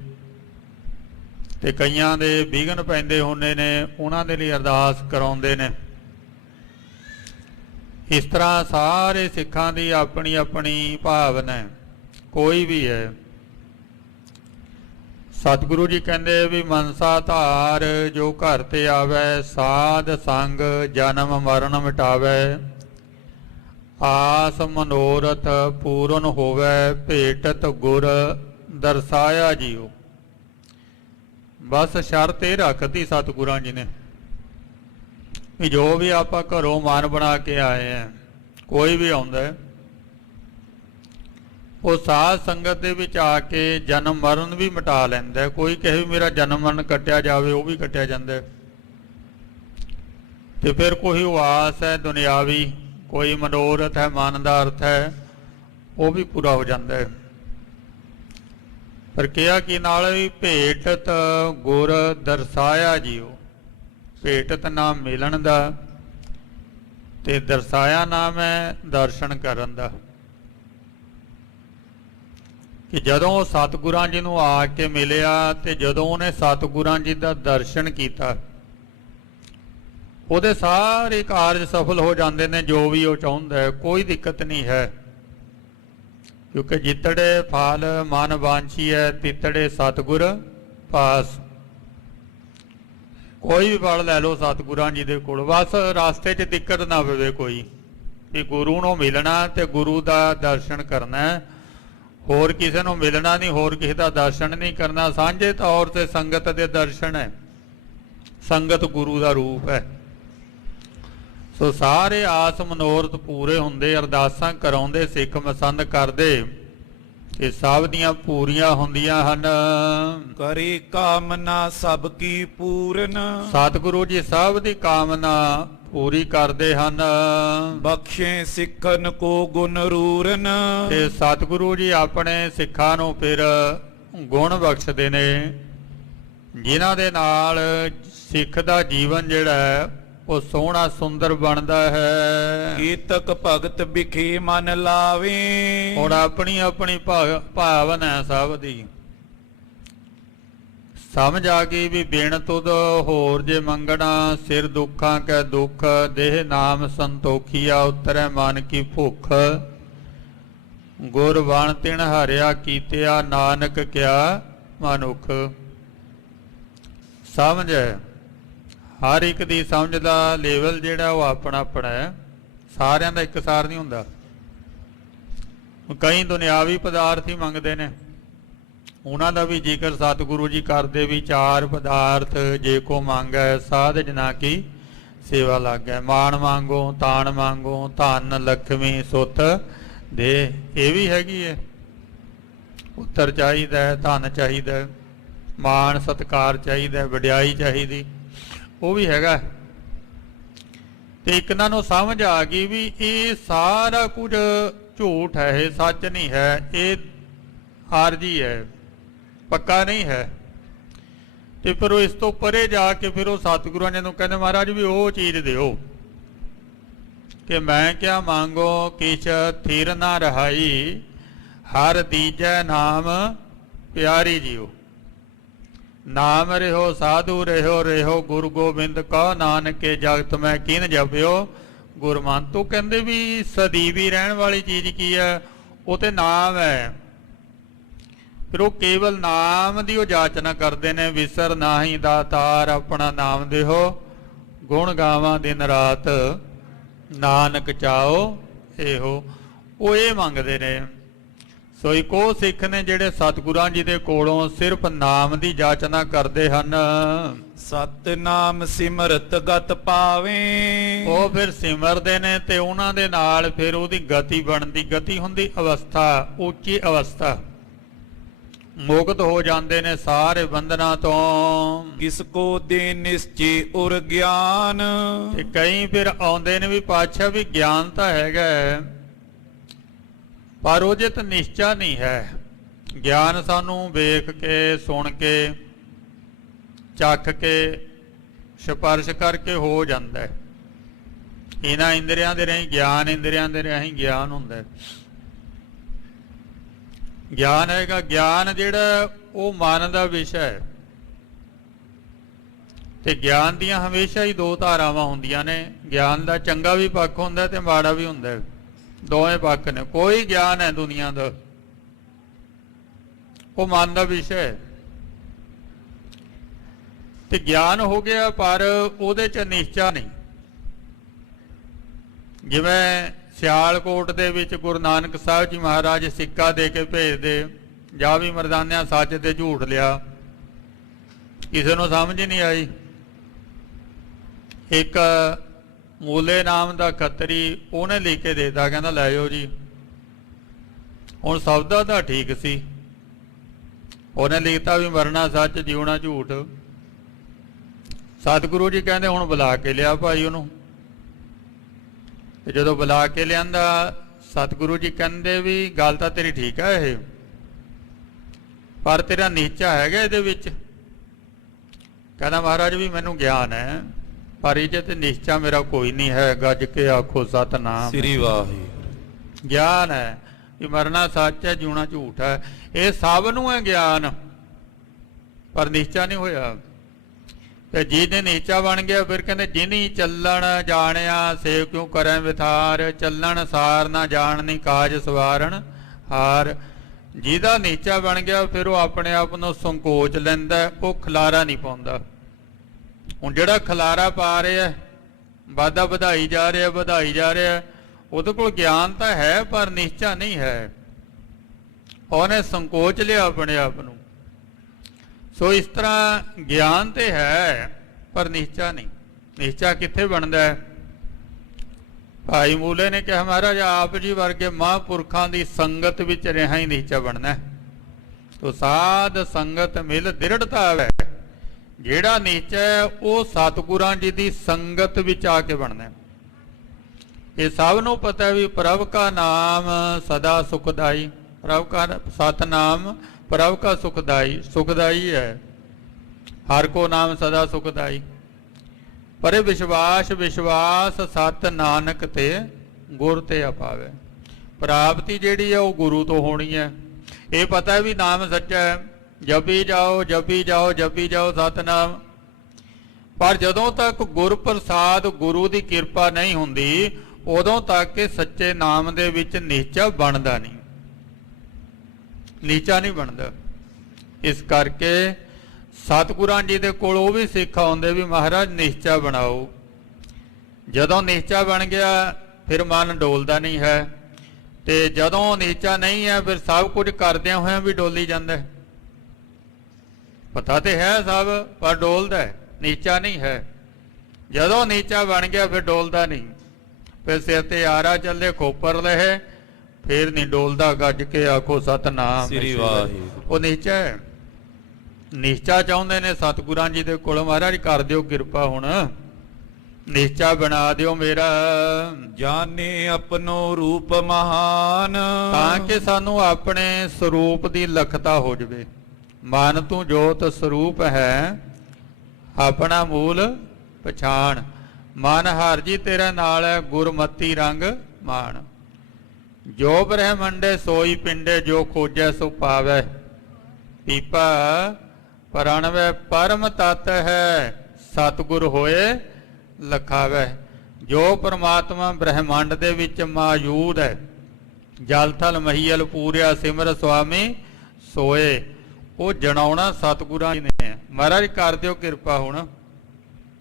ਤੇ ਕਈਆਂ ਦੇ ਵਿਘਨ ਪੈਂਦੇ ਹੁੰਦੇ ਨੇ, ਉਹਨਾਂ ਦੇ ਲਈ ਅਰਦਾਸ ਕਰਾਉਂਦੇ ਨੇ। ਇਸ ਤਰ੍ਹਾਂ ਸਾਰੇ ਸਿੱਖਾਂ ਦੀ ਆਪਣੀ ਆਪਣੀ ਭਾਵਨਾ ਹੈ, ਕੋਈ ਵੀ ਹੈ। ਸਤਿਗੁਰੂ ਜੀ ਕਹਿੰਦੇ ਵੀ ਮਨਸਾ ਧਾਰ ਜੋ ਘਰ ਤੇ ਆਵੈ, ਸਾਧ ਸੰਗ ਜਨਮ ਮਰਨ ਮਿਟਾਵੈ, ਆਸ ਮਨੋਰਥ ਪੂਰਨ ਹੋਵੈ, ਭੇਟਤ ਗੁਰ ਦਰਸਾਇਆ ਜੀਓ। ਬਸ ਸ਼ਰਤ ਇਹ ਰੱਖਤੀ ਸਤਿਗੁਰਾਂ ਜੀ ਨੇ ਵੀ ਜੋ ਵੀ ਆਪਾਂ ਘਰੋਂ ਮਨ ਬਣਾ ਕੇ ਆਏ ਆ, ਕੋਈ ਵੀ ਆਉਂਦਾ ਉਹ ਸਾਧ ਸੰਗਤ ਦੇ ਵਿੱਚ ਆ ਕੇ ਜਨਮ ਮਰਨ ਵੀ ਮਿਟਾ ਲੈਂਦਾ। ਕੋਈ ਕਹੇ ਵੀ ਮੇਰਾ ਜਨਮ ਮਰਨ ਕੱਟਿਆ ਜਾਵੇ, ਉਹ ਵੀ ਕੱਟਿਆ ਜਾਂਦਾ। ਤੇ ਫਿਰ ਕੋਈ ਆਸ ਹੈ ਦੁਨਿਆਵੀ, ਕੋਈ ਮਨੋਰਥ ਹੈ, ਮਨ ਦਾ ਅਰਥ ਹੈ, ਉਹ ਵੀ ਪੂਰਾ ਹੋ ਜਾਂਦਾ ਹੈ। ਪਰ ਕਿਹਾ ਕਿ ਨਾਲ ਵੀ ਭੇਟਤ ਗੁਰ ਦਰਸਾਇਆ ਜੀਓ। ਭੇਟਤ ਨਾਮ ਮਿਲਣ ਦਾ ਤੇ ਦਰਸਾਇਆ ਨਾਮ ਹੈ ਦਰਸ਼ਨ ਕਰਨ ਦਾ। ਕਿ ਜਦੋਂ ਉਹ ਸਤਿਗੁਰਾਂ ਜੀ ਨੂੰ ਆ ਕੇ ਮਿਲਿਆ ਤੇ ਜਦੋਂ ਉਹਨੇ ਸਤਿਗੁਰਾਂ ਜੀ ਦਾ ਦਰਸ਼ਨ ਕੀਤਾ, ਉਹਦੇ ਸਾਰੇ ਕਾਰਜ ਸਫਲ ਹੋ ਜਾਂਦੇ ਨੇ, ਜੋ ਵੀ ਉਹ ਚਾਹੁੰਦਾ ਹੈ, ਕੋਈ ਦਿੱਕਤ ਨਹੀਂ ਹੈ। ਕਿਉਂਕਿ ਜਿਤੜੇ ਫਲ ਮਨ ਵਾਂਛੀ ਹੈ, ਤਿਤੜੇ ਸਤਿਗੁਰ ਪਾਸ। ਕੋਈ ਵੀ ਫਲ ਲੈ ਲਓ ਸਤਿਗੁਰਾਂ ਜੀ ਦੇ ਕੋਲ, ਬਸ ਰਸਤੇ 'ਚ ਦਿੱਕਤ ਨਾ ਪਵੇ ਕੋਈ, ਵੀ ਗੁਰੂ ਨੂੰ ਮਿਲਣਾ ਤੇ ਗੁਰੂ ਦਾ ਦਰਸ਼ਨ ਕਰਨਾ, ਹੋਰ ਕਿਸੇ ਨੂੰ ਮਿਲਣਾ ਨਹੀਂ, ਹੋਰ ਕਿਸੇ ਦਾ ਦਰਸ਼ਨ ਨਹੀਂ ਕਰਨਾ। ਸਾਂਝੇ ਤੌਰ ਤੇ ਸੰਗਤ ਦੇ ਦਰਸ਼ਨ ਹੈ, ਸੰਗਤ ਗੁਰੂ ਦਾ ਰੂਪ ਹੈ। ਸੋ ਸਾਰੇ ਆਸ ਮਨੋਰਥ ਪੂਰੇ ਹੁੰਦੇ, ਅਰਦਾਸਾਂ ਕਰਾਉਂਦੇ, ਸਿੱਖ ਮਸੰਦ ਕਰਦੇ, ਇਹ ਸਭ ਦੀਆਂ ਪੂਰੀਆਂ ਹੁੰਦੀਆਂ ਹਨ। ਕਰੇ ਕਾਮਨਾ ਸਭ ਕੀ ਪੂਰਨ, ਸਤਿਗੁਰੂ ਜੀ ਸਭ ਦੀ ਕਾਮਨਾ ਪੂਰੀ ਕਰਦੇ ਹਨ। ਬਖਸ਼ੇ ਸਿੱਖਨ ਕੋ ਗੁਣ ਰੂਰਨ, ਤੇ ਸਤਿਗੁਰੂ ਜੀ ਆਪਣੇ ਸਿੱਖਾਂ ਨੂੰ ਫਿਰ ਗੁਣ ਬਖਸ਼ਦੇ ਨੇ, ਜਿਨ੍ਹਾਂ ਦੇ ਨਾਲ ਸਿੱਖ ਦਾ ਜੀਵਨ ਜਿਹੜਾ ਹੈ ਉਹ ਸੋਹਣਾ ਸੁੰਦਰ ਬਣਦਾ ਹੈ। ਕੀਤਕ ਭਗਤ ਵਿਖੇ ਮਨ ਲਾਵੇ, ਹੁਣ ਆਪਣੀ ਆਪਣੀ ਭਾਵਨਾ ਸਭ ਦੀ ਸਮਝ ਆ ਗਈ ਵੀ ਬਿਨ ਤੁਧ ਹੋਰ ਜੇ ਮੰਗਣਾ, ਸਿਰ ਦੁੱਖਾਂ ਕੈ ਦੁੱਖ, ਦੇਹ ਨਾਮ ਸੰਤੋਖੀਆ, ਉਤਰੈ ਮਨ ਕੀ ਭੁੱਖ, ਗੁਰ ਬਣ ਤਿਣ ਹਰਿਆ ਕੀਤਿਆ, ਨਾਨਕ ਕਿਆ ਮਨੁੱਖ। ਸਮਝ ਹੈ, ਹਰ ਇੱਕ ਦੀ ਸਮਝ ਦਾ ਲੈਵਲ ਜਿਹੜਾ ਉਹ ਆਪਣਾ ਆਪਣਾ ਹੈ, ਸਾਰਿਆਂ ਦਾ ਇੱਕਸਾਰ ਨਹੀਂ ਹੁੰਦਾ। ਕਈ ਦੁਨਿਆਵੀ ਪਦਾਰਥ ਹੀ ਮੰਗਦੇ ਨੇ, ਉਹਨਾਂ ਦਾ ਵੀ ਜ਼ਿਕਰ ਸਤਿਗੁਰੂ ਜੀ ਕਰਦੇ ਵੀ ਚਾਰ ਪਦਾਰਥ ਜੇ ਕੋ ਮੰਗੈ, ਸਾਧ ਜਨਾ ਕੀ ਸੇਵਾ ਲਾਗੈ। ਮਾਣ ਮੰਗੋ, ਤਾਣ ਮੰਗੋ, ਧਨ ਲక్ష్ਮੀ ਸੁੱਤ ਦੇ, ਇਹ ਵੀ ਹੈਗੀ ਹੈ। ਪੁੱਤਰ ਚਾਹੀਦਾ, ਧਨ ਚਾਹੀਦਾ, ਮਾਣ ਸਤਿਕਾਰ ਚਾਹੀਦਾ, ਵਡਿਆਈ ਚਾਹੀਦੀ, ਉਹ ਵੀ ਹੈਗਾ। ਤੇ ਇੱਕ ਇਹਨਾਂ ਨੂੰ ਸਮਝ ਆ ਗਈ ਵੀ ਇਹ ਸਾਰਾ ਕੁਝ ਝੂਠ ਹੈ, ਇਹ ਸੱਚ ਨਹੀਂ ਹੈ, ਇਹ ਆਰਜੀ ਹੈ, ਪੱਕਾ ਨਹੀਂ ਹੈ। ਤੇ ਫਿਰ ਉਹ ਇਸ ਤੋਂ ਪਰੇ ਜਾ ਕੇ ਫਿਰ ਉਹ ਸਤਿਗੁਰਾਂ ਜੀ ਨੂੰ ਕਹਿੰਦੇ ਮਹਾਰਾਜ ਵੀ ਉਹ ਚੀਜ਼ ਦਿਓ ਕਿ ਮੈਂ ਕਿਆ ਮੰਗੋ ਕਿਛ ਥਿਰ ਨਾ ਰਹਾਈ, ਹਰ ਦੀਜੈ ਨਾਮ ਪਿਆਰੀ ਜੀਓ। ਨਾਮ ਰਹਿਓ ਸਾਧੂ ਰਹਿਓ, ਰਹਿਓ ਗੁਰੂ ਗੋਬਿੰਦ ਕਉ, ਨਾਨਕੇ ਜਗਤ ਮੈਂ ਕਿਨ ਜਪਿਓ ਗੁਰਮੰਤੂ। ਕਹਿੰਦੇ ਵੀ ਸਦੀਵੀ ਰਹਿਣ ਵਾਲੀ ਚੀਜ਼ ਕੀ ਹੈ, ਉਹ ਤੇ ਨਾਮ ਹੈ। ਫਿਰ ਉਹ ਕੇਵਲ ਨਾਮ ਦੀ ਉਹ ਜਾਚਨਾ ਕਰਦੇ ਨੇ, ਵਿਸਰ ਨਾਹੀ ਦਾਤਾਰ ਆਪਣਾ ਨਾਮ ਦੇਹੋ, ਗੁਣ ਗਾਵਾਂ ਦਿਨ ਰਾਤ ਨਾਨਕ ਚਾਓ ਇਹੋ। ਉਹ ਇਹ ਮੰਗਦੇ ਨੇ। ਸੋ ਇੱਕੋ ਸਿੱਖ ਨੇ ਜਿਹੜੇ ਸਤਿਗੁਰਾਂ ਜੀ ਦੇ ਕੋਲੋਂ ਸਿਰਫ ਨਾਮ ਦੀ ਜਾਚਨਾ ਕਰਦੇ ਹਨ। ਸਤਿਨਾਮ ਸਿਮਰਤ ਗਤ ਪਾਵੇ, ਉਹ ਫਿਰ ਸਿਮਰਦੇ ਨੇ ਤੇ ਉਹਨਾਂ ਦੇ ਨਾਲ ਫਿਰ ਉਹਦੀ ਗਤੀ ਬਣਦੀ। ਗਤੀ ਹੁੰਦੀ ਅਵਸਥਾ, ਉੱਚੀ ਅਵਸਥਾ, ਮੁਕਤ ਹੋ ਜਾਂਦੇ ਨੇ ਸਾਰੇ ਬੰਧਨਾਂ ਤੋਂ। ਕਿਸ ਕੋ ਦੇ ਨਿਸ਼ਚੇ ਉਰ ਗਿਆਨ, ਤੇ ਕਈ ਫਿਰ ਆਉਂਦੇ ਨੇ ਵੀ ਪਾਤਸ਼ਾਹ ਵੀ ਗਿਆਨ ਤਾਂ ਹੈਗਾ ਪਰ ਉਹਦੇ ਤੇ ਨਿਸ਼ਚਾ ਨਹੀਂ ਹੈ। ਗਿਆਨ ਸਾਨੂੰ ਵੇਖ ਕੇ, ਸੁਣ ਕੇ, ਚੱਖ ਕੇ, ਸਪਰਸ਼ ਕਰਕੇ ਹੋ ਜਾਂਦਾ ਹੈ। ਇਹਨਾਂ ਇੰਦਰੀਆਂ ਦੇ ਰਾਹੀਂ ਗਿਆਨ, ਇੰਦਰੀਆਂ ਦੇ ਰਾਹੀਂ ਗਿਆਨ ਹੁੰਦਾ ਹੈ। ਗਿਆਨ ਹੈਗਾ, ਗਿਆਨ ਜਿਹੜਾ ਉਹ ਮਨ ਦਾ ਵਿਸ਼ਾ ਹੈ। ਤੇ ਗਿਆਨ ਦੀਆਂ ਹਮੇਸ਼ਾ ਹੀ ਦੋ ਧਾਰਾਵਾਂ ਹੁੰਦੀਆਂ ਨੇ। ਗਿਆਨ ਦਾ ਚੰਗਾ ਵੀ ਪੱਖ ਹੁੰਦਾ ਤੇ ਮਾੜਾ ਵੀ ਹੁੰਦਾ, ਦੋਵੇਂ ਪੱਖ ਨੇ। ਕੋਈ ਗਿਆਨ ਹੈ ਦੁਨੀਆ ਦਾ ਉਹ ਮਨ ਦਾ ਵਿਸ਼ਾ ਹੈ, ਤੇ ਗਿਆਨ ਹੋ ਗਿਆ ਪਰ ਉਹਦੇ ਚ ਨਿਸ਼ਚਾ ਨਹੀਂ। ਜਿਵੇਂ ਸਿਆਲਕੋਟ ਦੇ ਵਿੱਚ ਗੁਰੂ ਨਾਨਕ ਸਾਹਿਬ ਜੀ ਮਹਾਰਾਜ ਸਿੱਕਾ ਦੇ ਕੇ ਭੇਜਦੇ, ਜਾਂ ਵੀ ਮਰਦਾਨਿਆਂ ਸੱਚ ਤੇ ਝੂਠ ਲਿਆ, ਕਿਸੇ ਨੂੰ ਸਮਝ ਨਹੀਂ ਆਈ। ਇੱਕ ਮੂਲੇ ਨਾਮ ਦਾ ਖੱਤਰੀ ਉਹਨੇ ਲਿਖ ਕੇ ਦੇਤਾ, ਕਹਿੰਦਾ ਲੈ ਜਾਓ ਜੀ। ਹੁਣ ਸਬਦਾ ਤਾਂ ਠੀਕ ਸੀ, ਉਹਨੇ ਲਿਖਤਾ ਵੀ ਮਰਨਾ ਸੱਚ ਜਿਉਣਾ ਝੂਠ। ਸਤਿਗੁਰੂ ਜੀ ਕਹਿੰਦੇ ਹੁਣ ਬੁਲਾ ਕੇ ਲਿਆ ਭਾਈ ਉਹਨੂੰ। ਤੇ ਜਦੋਂ ਬੁਲਾ ਕੇ ਲਿਆਂਦਾ, ਸਤਿਗੁਰੂ ਜੀ ਕਹਿੰਦੇ ਵੀ ਗੱਲ ਤਾਂ ਤੇਰੀ ਠੀਕ ਹੈ ਇਹ, ਪਰ ਤੇਰਾ ਨੀਚਾ ਹੈਗਾ ਇਹਦੇ ਵਿੱਚ। ਕਹਿੰਦਾ ਮਹਾਰਾਜ ਵੀ ਮੈਨੂੰ ਗਿਆਨ ਹੈ, ਪਰ ਇਹ ਤੇ ਨਿਸ਼ਚਾ ਮੇਰਾ ਕੋਈ ਨਹੀਂ ਹੈ। ਗੱਜ ਕੇ ਆਖੋ ਸਤਨਾਮ ਸ੍ਰੀ ਵਾਹਿਗੁਰੂ। ਗਿਆਨ ਹੈ ਵੀ ਮਰਨਾ ਸੱਚ ਹੈ ਜਿਉਣਾ ਝੂਠ ਹੈ, ਇਹ ਸਭ ਨੂੰ ਹੈ ਗਿਆਨ, ਪਰ ਨਿਸ਼ਚਾ ਨਹੀਂ ਹੋਇਆ। ਤੇ ਜਿਹਨੇ ਨੀਚਾ ਬਣ ਗਿਆ ਫਿਰ ਕਹਿੰਦੇ ਜਿਨੀ ਚੱਲਣ ਜਾਣਿਆ ਸੇ ਕਿਉਂ ਕਰੈ ਵਿਥਾਰ, ਚੱਲਣ ਸਾਰ ਨਾ ਜਾਣਨੀ ਕਾਜ ਸਵਾਰਨ ਹਾਰ। ਜਿਹਦਾ ਨੀਚਾ ਬਣ ਗਿਆ ਫਿਰ ਉਹ ਆਪਣੇ ਆਪ ਨੂੰ ਸੰਕੋਚ ਲੈਂਦਾ, ਉਹ ਖਲਾਰਾ ਨਹੀਂ ਪਾਉਂਦਾ। ਹੁਣ ਜਿਹੜਾ ਖਲਾਰਾ ਪਾ ਰਿਹਾ, ਵਾਧਾ ਵਧਾਈ ਜਾ ਰਿਹਾ ਵਧਾਈ ਜਾ ਰਿਹਾ, ਉਹਦੇ ਕੋਲ ਗਿਆਨ ਤਾਂ ਹੈ ਪਰ ਨਿਸ਼ਚਾ ਨਹੀਂ ਹੈ, ਉਹਨੇ ਸੰਕੋਚ ਲਿਆ ਆਪਣੇ ਆਪ ਨੂੰ। ਸੋ ਇਸ ਤਰ੍ਹਾਂ ਗਿਆਨ ਤੇ ਹੈ ਪਰ ਨਿਸ਼ਚਾ ਨਹੀਂ। ਨਿਸ਼ਚਾ ਕਿੱਥੇ ਬਣਦਾ ਹੈ? ਭਾਈ ਮੂਲੇ ਨੇ ਕਿਹਾ ਮਹਾਰਾਜ ਆਪ ਜੀ ਵਰਗੇ ਮਹਾਂਪੁਰਖਾਂ ਦੀ ਸੰਗਤ ਵਿੱਚ ਰਿਹਾ ਹੀ ਨਿਸ਼ਚਾ ਬਣਨਾ। ਤੋ ਸਾਧ ਸੰਗਤ ਮਿਲ ਦ੍ਰਿੜਤਾ ਹੈ। ਜਿਹੜਾ ਨਿਸ਼ਚਾ ਹੈ ਉਹ ਸਤਿਗੁਰਾਂ ਜੀ ਦੀ ਸੰਗਤ ਵਿੱਚ ਆ ਕੇ ਬਣਨਾ। ਇਹ ਸਭ ਨੂੰ ਪਤਾ ਵੀ ਪ੍ਰਭ ਕਾ ਨਾਮ ਸਦਾ ਸੁਖਦਾਈ, ਪ੍ਰਭ ਕਾ ਸਤਨਾਮ ਪ੍ਰਭ ਕਾ ਸੁਖਦਾਈ, ਸੁਖਦਾਈ ਹੈ ਹਰ ਕੋ ਨਾਮ ਸਦਾ ਸੁਖਦਾਈ। ਪਰ ਇਹ ਵਿਸ਼ਵਾਸ ਸਤ ਨਾਨਕ ਤੇ ਗੁਰ ਤੇ ਅਪਾਵੇ। ਪ੍ਰਾਪਤੀ ਜਿਹੜੀ ਹੈ ਉਹ ਗੁਰੂ ਤੋਂ ਹੋਣੀ ਹੈ। ਇਹ ਪਤਾ ਹੈ ਵੀ ਨਾਮ ਸੱਚਾ ਹੈ, ਜਪੀ ਜਾਓ ਜਪੀ ਜਾਓ ਜਪੀ ਜਾਓ ਸਤਨਾਮ। ਪਰ ਜਦੋਂ ਤੱਕ ਗੁਰ ਪ੍ਰਸਾਦ ਗੁਰੂ ਦੀ ਕਿਰਪਾ ਨਹੀਂ ਹੁੰਦੀ, ਉਦੋਂ ਤੱਕ ਇਹ ਸੱਚੇ ਨਾਮ ਦੇ ਵਿੱਚ ਨਿਸ਼ਚਾ ਬਣਦਾ ਨਹੀਂ, ਨੀਚਾ ਨਹੀਂ ਬਣਦਾ। ਇਸ ਕਰਕੇ ਸਤਿਗੁਰਾਂ ਜੀ ਦੇ ਕੋਲ ਉਹ ਵੀ ਸਿੱਖ ਆਉਂਦੇ ਵੀ ਮਹਾਰਾਜ ਨਿਸ਼ਚਾ ਬਣਾਓ। ਜਦੋਂ ਨਿਸ਼ਚਾ ਬਣ ਗਿਆ ਫਿਰ ਮਨ ਡੋਲਦਾ ਨਹੀਂ ਹੈ, ਤੇ ਜਦੋਂ ਨਿਸ਼ਚਾ ਨਹੀਂ ਹੈ ਫਿਰ ਸਭ ਕੁਝ ਕਰਦਿਆਂ ਹੋਇਆਂ ਵੀ ਡੋਲੀ ਜਾਂਦਾ ਹੈ। ਪਤਾ ਤੇ ਹੈ ਸਭ, ਪਰ ਡੋਲਦਾ ਹੈ, ਨੀਚਾ ਨਹੀਂ ਹੈ। ਜਦੋਂ ਨੀਚਾ ਬਣ ਗਿਆ ਫਿਰ ਡੋਲਦਾ ਨਹੀਂ, ਫਿਰ ਸਿਰ ਤੇ ਆਰਾ ਚੱਲੇ ਖੋਪਰ ਲਹੇ, ਫਿਰ ਨਹੀਂ ਡੋਲਦਾ। ਗੱਜ ਕੇ ਆਖੋ ਸਤਨਾਮ ਸ੍ਰੀ ਵਾਹਿਗੁਰੂ। ਉਹ ਨਿਸ਼ਚਾ ਹੈ। ਨਿਸ਼ਚਾ ਚਾਹੁੰਦੇ ਨੇ ਸਤਿਗੁਰਾਂ ਜੀ ਦੇ ਕੋਲ, ਮਹਾਰਾਜ ਕਰ ਦਿਓ ਕਿਰਪਾ, ਹੁਣ ਨਿਸ਼ਚਾ ਬਣਾ ਦਿਓ ਮੇਰਾ। ਜਾਣੇ ਆਪਣੋ ਰੂਪ ਮਹਾਨ, ਤਾਂ ਕਿ ਸਾਨੂੰ ਆਪਣੇ ਸਰੂਪ ਦੀ ਲਖਤਾ ਹੋ ਜਵੇ। ਮਨ ਤੂੰ ਜੋਤ ਸਰੂਪ ਹੈ, ਆਪਣਾ ਮੂਲ ਪਛਾਣ। ਮਨ ਹਰ ਜੀ ਤੇਰਾ ਨਾਲ ਹੈ, ਗੁਰਮਤੀ ਰੰਗ ਮਾਣ। ਜੋ ਬ੍ਰਹਮੰਡੇ ਸੋਈ ਪਿੰਡੇ, ਜੋ ਖੋਜੈ ਸੋ ਪਾਵੈ। ਪੀਪਾ ਪ੍ਰਣਵੈ ਪਰਮ ਤਤ ਹੈ, ਸਤਿਗੁਰ ਹੋਏ ਲਖਾਵੈ। ਜੋ ਪਰਮਾਤਮਾ ਬ੍ਰਹਮੰਡ ਦੇ ਵਿੱਚ ਮੌਜੂਦ ਹੈ, ਜਲ ਥਲ ਮਹੀਲ ਪੂਰਿਆ ਸਿਮਰ ਸੁਆਮੀ ਸੋਏ, ਉਹ ਜਣਾਉਣਾ ਸਤਿਗੁਰਾਂ ਜੀ ਨੇ। ਮਹਾਰਾਜ ਕਰ ਦਿਓ ਕਿਰਪਾ, ਹੁਣ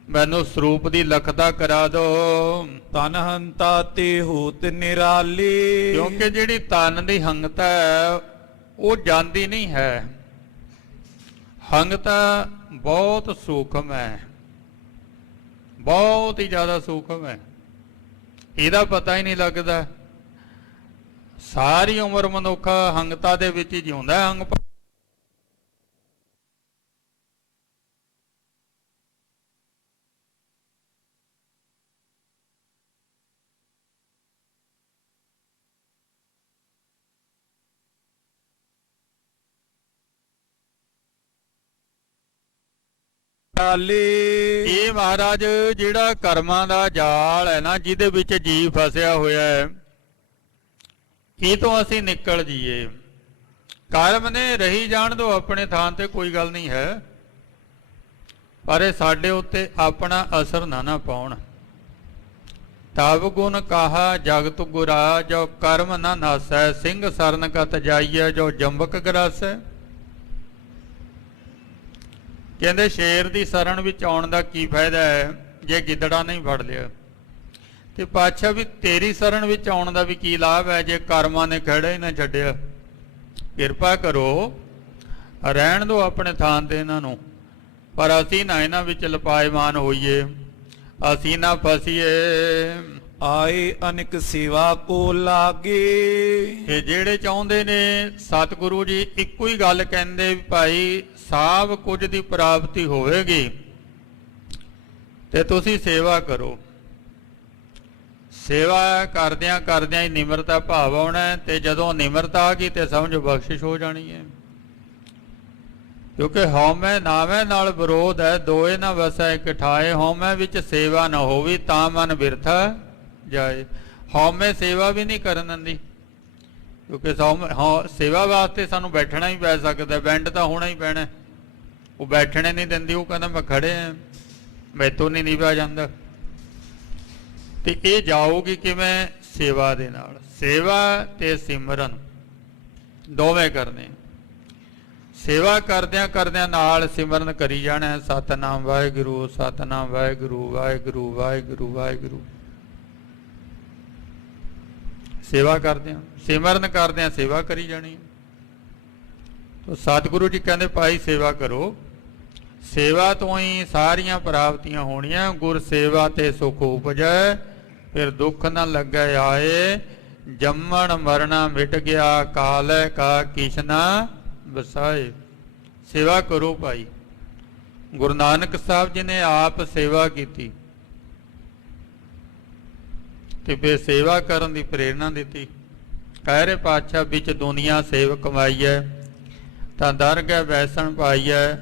ਮੈਨੂੰ ਸਰੂਪ ਦੀ ਲਖਤਾ ਕਰਾ ਦਿਓ। ਤਨ ਹੰਤਾ ਤੇ ਹੋਤ ਨਿਰਾਲੀ, ਕਿਉਂਕਿ ਜਿਹੜੀ ਤਨ ਦੀ ਹੰਗਤਾ ਹੈ ਉਹ ਜਾਂਦੀ ਨਹੀਂ ਹੈ। ਹੰਗਤਾ ਬਹੁਤ ਸੂਖਮ ਹੈ, ਬਹੁਤ ਹੀ ਜ਼ਿਆਦਾ ਸੂਖਮ ਹੈ, ਇਹਦਾ ਪਤਾ ਹੀ ਨਹੀਂ ਲੱਗਦਾ। ਸਾਰੀ ਉਮਰ ਮਨੁੱਖ ਹੰਗਤਾ ਦੇ ਵਿੱਚ ਹੀ ਜਿਉਂਦਾ। ਹੰਗ ਇਹ ਮਹਾਰਾਜ ਜਿਹੜਾ ਕਰਮਾਂ ਦਾ ਜਾਲ ਹੈ ਨਾ, ਜਿਹਦੇ ਵਿੱਚ ਜੀਵ ਫਸਿਆ ਹੋਇਆ ਹੈ, ਇਹ ਤੋਂ ਅਸੀਂ ਨਿਕਲ ਜਾਈਏ। ਕਰਮ ਨੇ ਰਹੀ ਜਾਣ ਦਿਓ ਆਪਣੇ ਥਾਂ ਤੇ, ਕੋਈ ਗੱਲ ਨਹੀਂ ਹੈ। ਪਰ ਇਹ ਸਾਡੇ ਉੱਤੇ ਆਪਣਾ ਅਸਰ ਨਾ ਪਾਉਣ। ਤਬ ਗੁਣ ਕਾਹਾ ਜਗਤ ਗੁਰਾ, ਜੋ ਕਰਮ ਨਾ ਨਾਸੈ, ਸਿੰਘ ਸਰਨ ਕਤ ਜਾਈਐ, ਜੋ ਜੰਬਕ ਗਰਾਸੈ। ਕਹਿੰਦੇ ਸ਼ੇਰ ਦੀ ਸ਼ਰਨ ਵਿੱਚ ਆਉਣ ਦਾ ਕੀ ਫਾਇਦਾ ਹੈ ਜੇ ਗਿੱਦੜਾ ਨਹੀਂ ਫੜ ਲਿਆ। ਤੇ ਪਾਤਸ਼ਾਹ ਵੀ ਤੇਰੀ ਸ਼ਰਨ ਵਿੱਚ ਆਉਣ ਦਾ ਵੀ ਕੀ ਲਾਭ ਹੈ ਜੇ ਕਰਮਾਂ ਨੇ ਖੜਾ ਹੀ ਨਾ ਛੱਡਿਆ। ਕਿਰਪਾ ਕਰੋ, ਰਹਿਣ ਦਿਓ ਆਪਣੇ ਥਾਂ ਤੇ ਇਹਨਾਂ ਨੂੰ, ਪਰ ਅਸੀਂ ਨਾ ਇਹਨਾਂ ਵਿੱਚ ਲਪਾਇਮਾਨ ਹੋਈਏ, ਅਸੀਂ ਨਾ ਫਸੀਏ। ਆਏ ਅਨਿਕ ਸੇਵਾ ਕੋ ਲਾਗੇ। ਇਹ ਜਿਹੜੇ ਚਾਹੁੰਦੇ ਨੇ ਸਤਿਗੁਰੂ ਜੀ ਇੱਕੋ ਹੀ ਗੱਲ ਕਹਿੰਦੇ ਵੀ ਭਾਈ ਸਭ ਕੁਝ ਦੀ ਪ੍ਰਾਪਤੀ ਹੋਵੇਗੀ ਤੇ ਤੁਸੀਂ ਸੇਵਾ ਕਰੋ। ਸੇਵਾ ਕਰਦਿਆਂ ਕਰਦਿਆਂ ਹੀ ਨਿਮਰਤਾ ਭਾਵ ਆਉਣਾ, ਤੇ ਜਦੋਂ ਨਿਮਰਤਾ ਆ ਗਈ ਤੇ ਸਮਝ ਬਖਸ਼ਿਸ਼ ਹੋ ਜਾਣੀ ਹੈ। ਕਿਉਂਕਿ ਹਉਮੈ ਨਾਵੇਂ ਨਾਲ ਵਿਰੋਧ ਹੈ, ਦੋਏ ਨਾ ਵਸੈ ਇਕਠਾਏ। ਹਉਮੈ ਵਿੱਚ ਸੇਵਾ ਨਾ ਹੋਵੇ ਤਾਂ ਮਨ ਬਿਰਥਾ ਜਾਏ। ਹਉਮੈ ਸੇਵਾ ਵੀ ਨਹੀਂ ਕਰਨ ਦਿੰਦੀ, ਕਿਉਂਕਿ ਸੇਵਾ ਵਾਸਤੇ ਸਾਨੂੰ ਬੈਠਣਾ ਹੀ ਪੈ ਸਕਦਾ, ਬੈਂਡ ਤਾਂ ਹੋਣਾ ਹੀ ਪੈਣਾ। ਉਹ ਬੈਠਣੇ ਨਹੀਂ ਦਿੰਦੀ, ਉਹ ਕਹਿੰਦਾ ਮੈਂ ਖੜੇ ਆ, ਮੈਥੋਂ ਨਹੀਂ ਪਿਆ ਜਾਂਦਾ। ਤੇ ਇਹ ਜਾਊਗੀ ਕਿਵੇਂ? ਸੇਵਾ ਦੇ ਨਾਲ। ਸੇਵਾ ਤੇ ਸਿਮਰਨ ਦੋਵੇਂ ਕਰਨੇ। ਸੇਵਾ ਕਰਦਿਆਂ ਕਰਦਿਆਂ ਨਾਲ ਸਿਮਰਨ ਕਰੀ ਜਾਣਾ, ਸਤਨਾਮ ਵਾਹਿਗੁਰੂ, ਸਤਨਾਮ ਵਾਹਿਗੁਰੂ, ਵਾਹਿਗੁਰੂ ਵਾਹਿਗੁਰੂ ਵਾਹਿਗੁਰੂ। ਸੇਵਾ ਕਰਦਿਆਂ ਸਿਮਰਨ ਕਰਦਿਆਂ ਸੇਵਾ ਕਰੀ ਜਾਣੀ। ਤੋ ਸਤਿਗੁਰੂ ਜੀ ਕਹਿੰਦੇ ਭਾਈ ਸੇਵਾ ਕਰੋ, ਸੇਵਾ ਤੋਂ ਹੀ ਸਾਰੀਆਂ ਪ੍ਰਾਪਤੀਆਂ ਹੋਣੀਆਂ। ਗੁਰ ਸੇਵਾ ਤੇ ਸੁਖ ਉਪਜੈ, ਫਿਰ ਦੁੱਖ ਨਾ ਲੱਗੈ ਆਏ। ਜੰਮਣ ਮਰਨਾ ਮਿਟ ਗਿਆ, ਕਾਲੈ ਕਾ ਕਿਸ਼ਨਾ ਵਸਾਏ। ਸੇਵਾ ਕਰੋ ਭਾਈ। ਗੁਰੂ ਨਾਨਕ ਸਾਹਿਬ ਜੀ ਨੇ ਆਪ ਸੇਵਾ ਕੀਤੀ ਤੇ ਫਿਰ ਸੇਵਾ ਕਰਨ ਦੀ ਪ੍ਰੇਰਣਾ ਦਿੱਤੀ। ਕਹਿ ਰਹੇ ਪਾਤਸ਼ਾਹ ਵਿੱਚ ਦੁਨੀਆ ਸੇਵ ਕਮਾਈਐ, ਤਾਂ ਦਰਗਹਿ ਵੈਸਣ ਪਾਈਐ,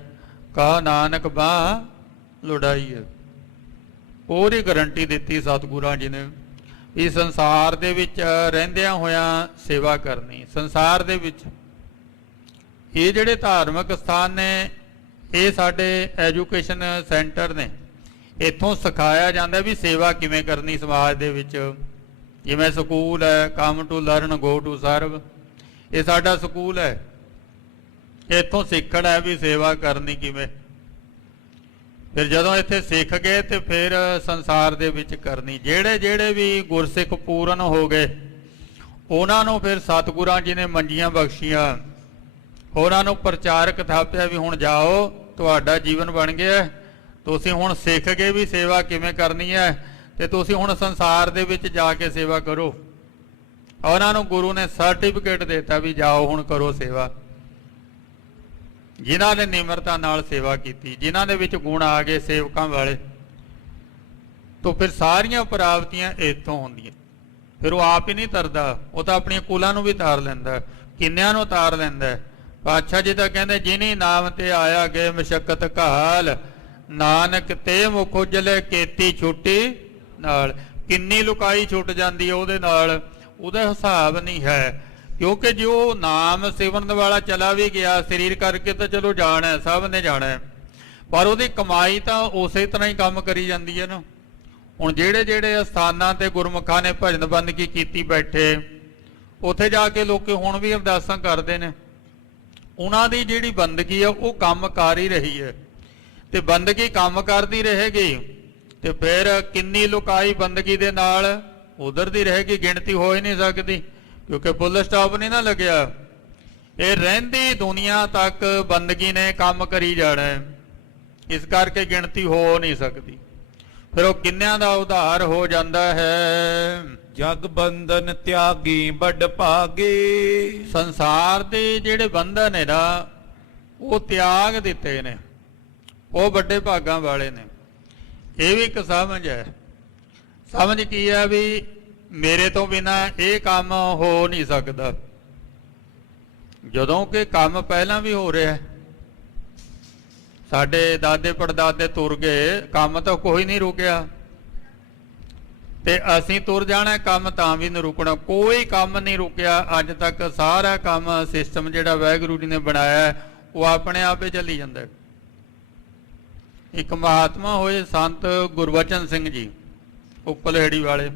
ਕਹ ਨਾਨਕ ਬਾਹ ਲੁੜਾਈਐ। ਪੂਰੀ ਗਰੰਟੀ ਦਿੱਤੀ ਸਤਿਗੁਰਾਂ ਜੀ ਨੇ ਵੀ ਸੰਸਾਰ ਦੇ ਵਿੱਚ ਰਹਿੰਦਿਆਂ ਹੋਇਆਂ ਸੇਵਾ ਕਰਨੀ। ਸੰਸਾਰ ਦੇ ਵਿੱਚ ਇਹ ਜਿਹੜੇ ਧਾਰਮਿਕ ਸਥਾਨ ਨੇ, ਇਹ ਸਾਡੇ ਐਜੂਕੇਸ਼ਨ ਸੈਂਟਰ ਨੇ। ਇੱਥੋਂ ਸਿਖਾਇਆ ਜਾਂਦਾ ਵੀ ਸੇਵਾ ਕਿਵੇਂ ਕਰਨੀ ਸਮਾਜ ਦੇ ਵਿੱਚ। ਜਿਵੇਂ ਸਕੂਲ ਹੈ, come to learn go to serve, ਇਹ ਸਾਡਾ ਸਕੂਲ ਹੈ। ਇੱਥੋਂ ਸਿੱਖਣਾ ਹੈ ਵੀ ਸੇਵਾ ਕਰਨੀ ਕਿਵੇਂ। ਫਿਰ ਜਦੋਂ ਇੱਥੇ ਸਿੱਖ ਗਏ ਤੇ ਫਿਰ ਸੰਸਾਰ ਦੇ ਵਿੱਚ ਕਰਨੀ। ਜਿਹੜੇ ਜਿਹੜੇ ਵੀ ਗੁਰਸਿੱਖ ਪੂਰਨ ਹੋ ਗਏ ਉਹਨਾਂ ਨੂੰ ਫਿਰ ਸਤਿਗੁਰਾਂ ਜੀ ਨੇ ਮੰਜੀਆਂ ਬਖਸ਼ੀਆਂ, ਉਹਨਾਂ ਨੂੰ ਪ੍ਰਚਾਰਕ ਥਾਪਿਆ ਵੀ ਹੁਣ ਜਾਓ, ਤੁਹਾਡਾ ਜੀਵਨ ਬਣ ਗਿਆ, ਤੁਸੀਂ ਹੁਣ ਸਿੱਖ ਗਏ ਵੀ ਸੇਵਾ ਕਿਵੇਂ ਕਰਨੀ ਹੈ, ਤੇ ਤੁਸੀਂ ਹੁਣ ਸੰਸਾਰ ਦੇ ਵਿੱਚ ਜਾ ਕੇ ਸੇਵਾ ਕਰੋ। ਉਹਨਾਂ ਨੂੰ ਗੁਰੂ ਨੇ ਸਰਟੀਫਿਕੇਟ ਦਿੱਤਾ ਵੀ ਜਾਓ ਹੁਣ ਕਰੋ ਸੇਵਾ। ਜਿਨ੍ਹਾਂ ਨੇ ਨਿਮਰਤਾ ਨਾਲ ਸੇਵਾ ਕੀਤੀ, ਜਿਨ੍ਹਾਂ ਦੇ ਵਿੱਚ ਗੁਣ ਆ ਗਏ ਸੇਵਕਾਂ ਵਾਲੇ, ਤੋਂ ਫਿਰ ਸਾਰੀਆਂ ਪ੍ਰਾਪਤੀਆਂ ਇੱਥੋਂ ਹੁੰਦੀਆਂ। ਫਿਰ ਉਹ ਆਪ ਹੀ ਨਹੀਂ ਤਰਦਾ, ਉਹ ਤਾਂ ਆਪਣੀਆਂ ਕੁਲਾਂ ਨੂੰ ਵੀ ਤਾਰ ਲੈਂਦਾ, ਕਿੰਨਿਆਂ ਨੂੰ ਤਾਰ ਲੈਂਦਾ। ਪਾਤਸ਼ਾਹ ਜੀ ਤਾਂ ਕਹਿੰਦੇ ਜਿਨੀ ਨਾਮ ਤੇ ਆਇਆ ਗਏ ਮਸ਼ੱਕਤ ਘਾਲ, ਨਾਨਕ ਤੇ ਮੁਖ ਉਜਲੇ ਕੀਤੀ ਛੁੱਟੀ ਨਾਲ। ਕਿੰਨੀ ਲੁਕਾਈ ਛੁੱਟ ਜਾਂਦੀ ਹੈ ਉਹਦੇ ਨਾਲ, ਉਹਦਾ ਹਿਸਾਬ ਨਹੀਂ ਹੈ। ਕਿਉਂਕਿ ਜੋ ਨਾਮ ਸਿਮਰਨ ਵਾਲਾ ਚਲਾ ਵੀ ਗਿਆ ਸਰੀਰ ਕਰਕੇ ਤਾਂ ਚਲੋ ਜਾਣਾ, ਸਭ ਨੇ ਜਾਣਾ, ਪਰ ਉਹਦੀ ਕਮਾਈ ਤਾਂ ਉਸੇ ਤਰ੍ਹਾਂ ਹੀ ਕੰਮ ਕਰੀ ਜਾਂਦੀ ਹੈ ਨਾ। ਹੁਣ ਜਿਹੜੇ ਜਿਹੜੇ ਸਥਾਨਾਂ ਤੇ ਗੁਰਮੁਖਾਂ ਨੇ ਭਜਨ ਬੰਦਗੀ ਕੀਤੀ ਬੈਠੇ, ਉੱਥੇ ਜਾ ਕੇ ਲੋਕ ਹੁਣ ਵੀ ਅਰਦਾਸਾਂ ਕਰਦੇ ਨੇ। ਉਹਨਾਂ ਦੀ ਜਿਹੜੀ ਬੰਦਗੀ ਆ ਉਹ ਕੰਮ ਕਰ ਹੀ ਰਹੀ ਹੈ, ਤੇ ਬੰਦਗੀ ਕੰਮ ਕਰਦੀ ਰਹੇਗੀ ਤੇ ਫਿਰ ਕਿੰਨੀ ਲੁਕਾਈ ਬੰਦਗੀ ਦੇ ਨਾਲ ਉਧਰ ਦੀ ਰਹੇਗੀ, ਗਿਣਤੀ ਹੋ ਹੀ ਨਹੀਂ ਸਕਦੀ, ਕਿਉਂਕਿ ਫੁੱਲ ਸਟਾਪ ਨਹੀਂ ਨਾ ਲੱਗਿਆ। ਇਹ ਰਹਿੰਦੀ ਦੁਨੀਆ ਤੱਕ ਬੰਦਗੀ ਨੇ ਕੰਮ ਕਰੀ ਜਾਣਾ, ਇਸ ਕਰਕੇ ਗਿਣਤੀ ਹੋ ਨਹੀਂ ਸਕਦੀ। ਫਿਰ ਉਹ ਕਿੰਨਿਆਂ ਦਾ ਉਧਾਰ ਹੋ ਜਾਂਦਾ ਹੈ। ਜਗ ਬੰਧਨ ਤਿਆਗੀ ਵੱਡ ਭਾਗੇ। ਸੰਸਾਰ ਦੇ ਜਿਹੜੇ ਬੰਧਨ ਨੇ ਨਾ ਉਹ ਤਿਆਗ ਦਿੱਤੇ ਨੇ, ਉਹ ਵੱਡੇ ਭਾਗਾਂ ਵਾਲੇ ਨੇ। ਇਹ ਵੀ ਇੱਕ ਸਮਝ ਹੈ। ਸਮਝ ਕੀ ਹੈ ਵੀ ਮੇਰੇ ਤੋਂ ਬਿਨਾ ਇਹ ਕੰਮ ਹੋ ਨਹੀਂ ਸਕਦਾ, ਜਦੋਂ ਕਿ ਕੰਮ ਪਹਿਲਾਂ ਵੀ ਹੋ ਰਿਹਾ। ਸਾਡੇ ਦਾਦੇ ਪੜਦਾਦੇ ਤੁਰ ਗਏ, ਕੰਮ ਤਾਂ ਕੋਈ ਨਹੀਂ ਰੁਕਿਆ, ਤੇ ਅਸੀਂ ਤੁਰ ਜਾਣਾ, ਕੰਮ ਤਾਂ ਵੀ ਨਹੀਂ ਰੁਕਣਾ। ਕੋਈ ਕੰਮ ਨਹੀਂ ਰੁਕਿਆ ਅੱਜ ਤੱਕ। ਸਾਰਾ ਕੰਮ ਸਿਸਟਮ ਜਿਹੜਾ ਵਾਹਿਗੁਰੂ ਜੀ ਨੇ ਬਣਾਇਆ ਉਹ ਆਪਣੇ ਆਪ ਹੀ ਚੱਲੀ ਜਾਂਦਾ। ਇੱਕ ਮਹਾਤਮਾ ਹੋਏ ਸੰਤ ਗੁਰਬਚਨ ਸਿੰਘ ਜੀ ਉਪਲਹੇੜੀ ਵਾਲੇ।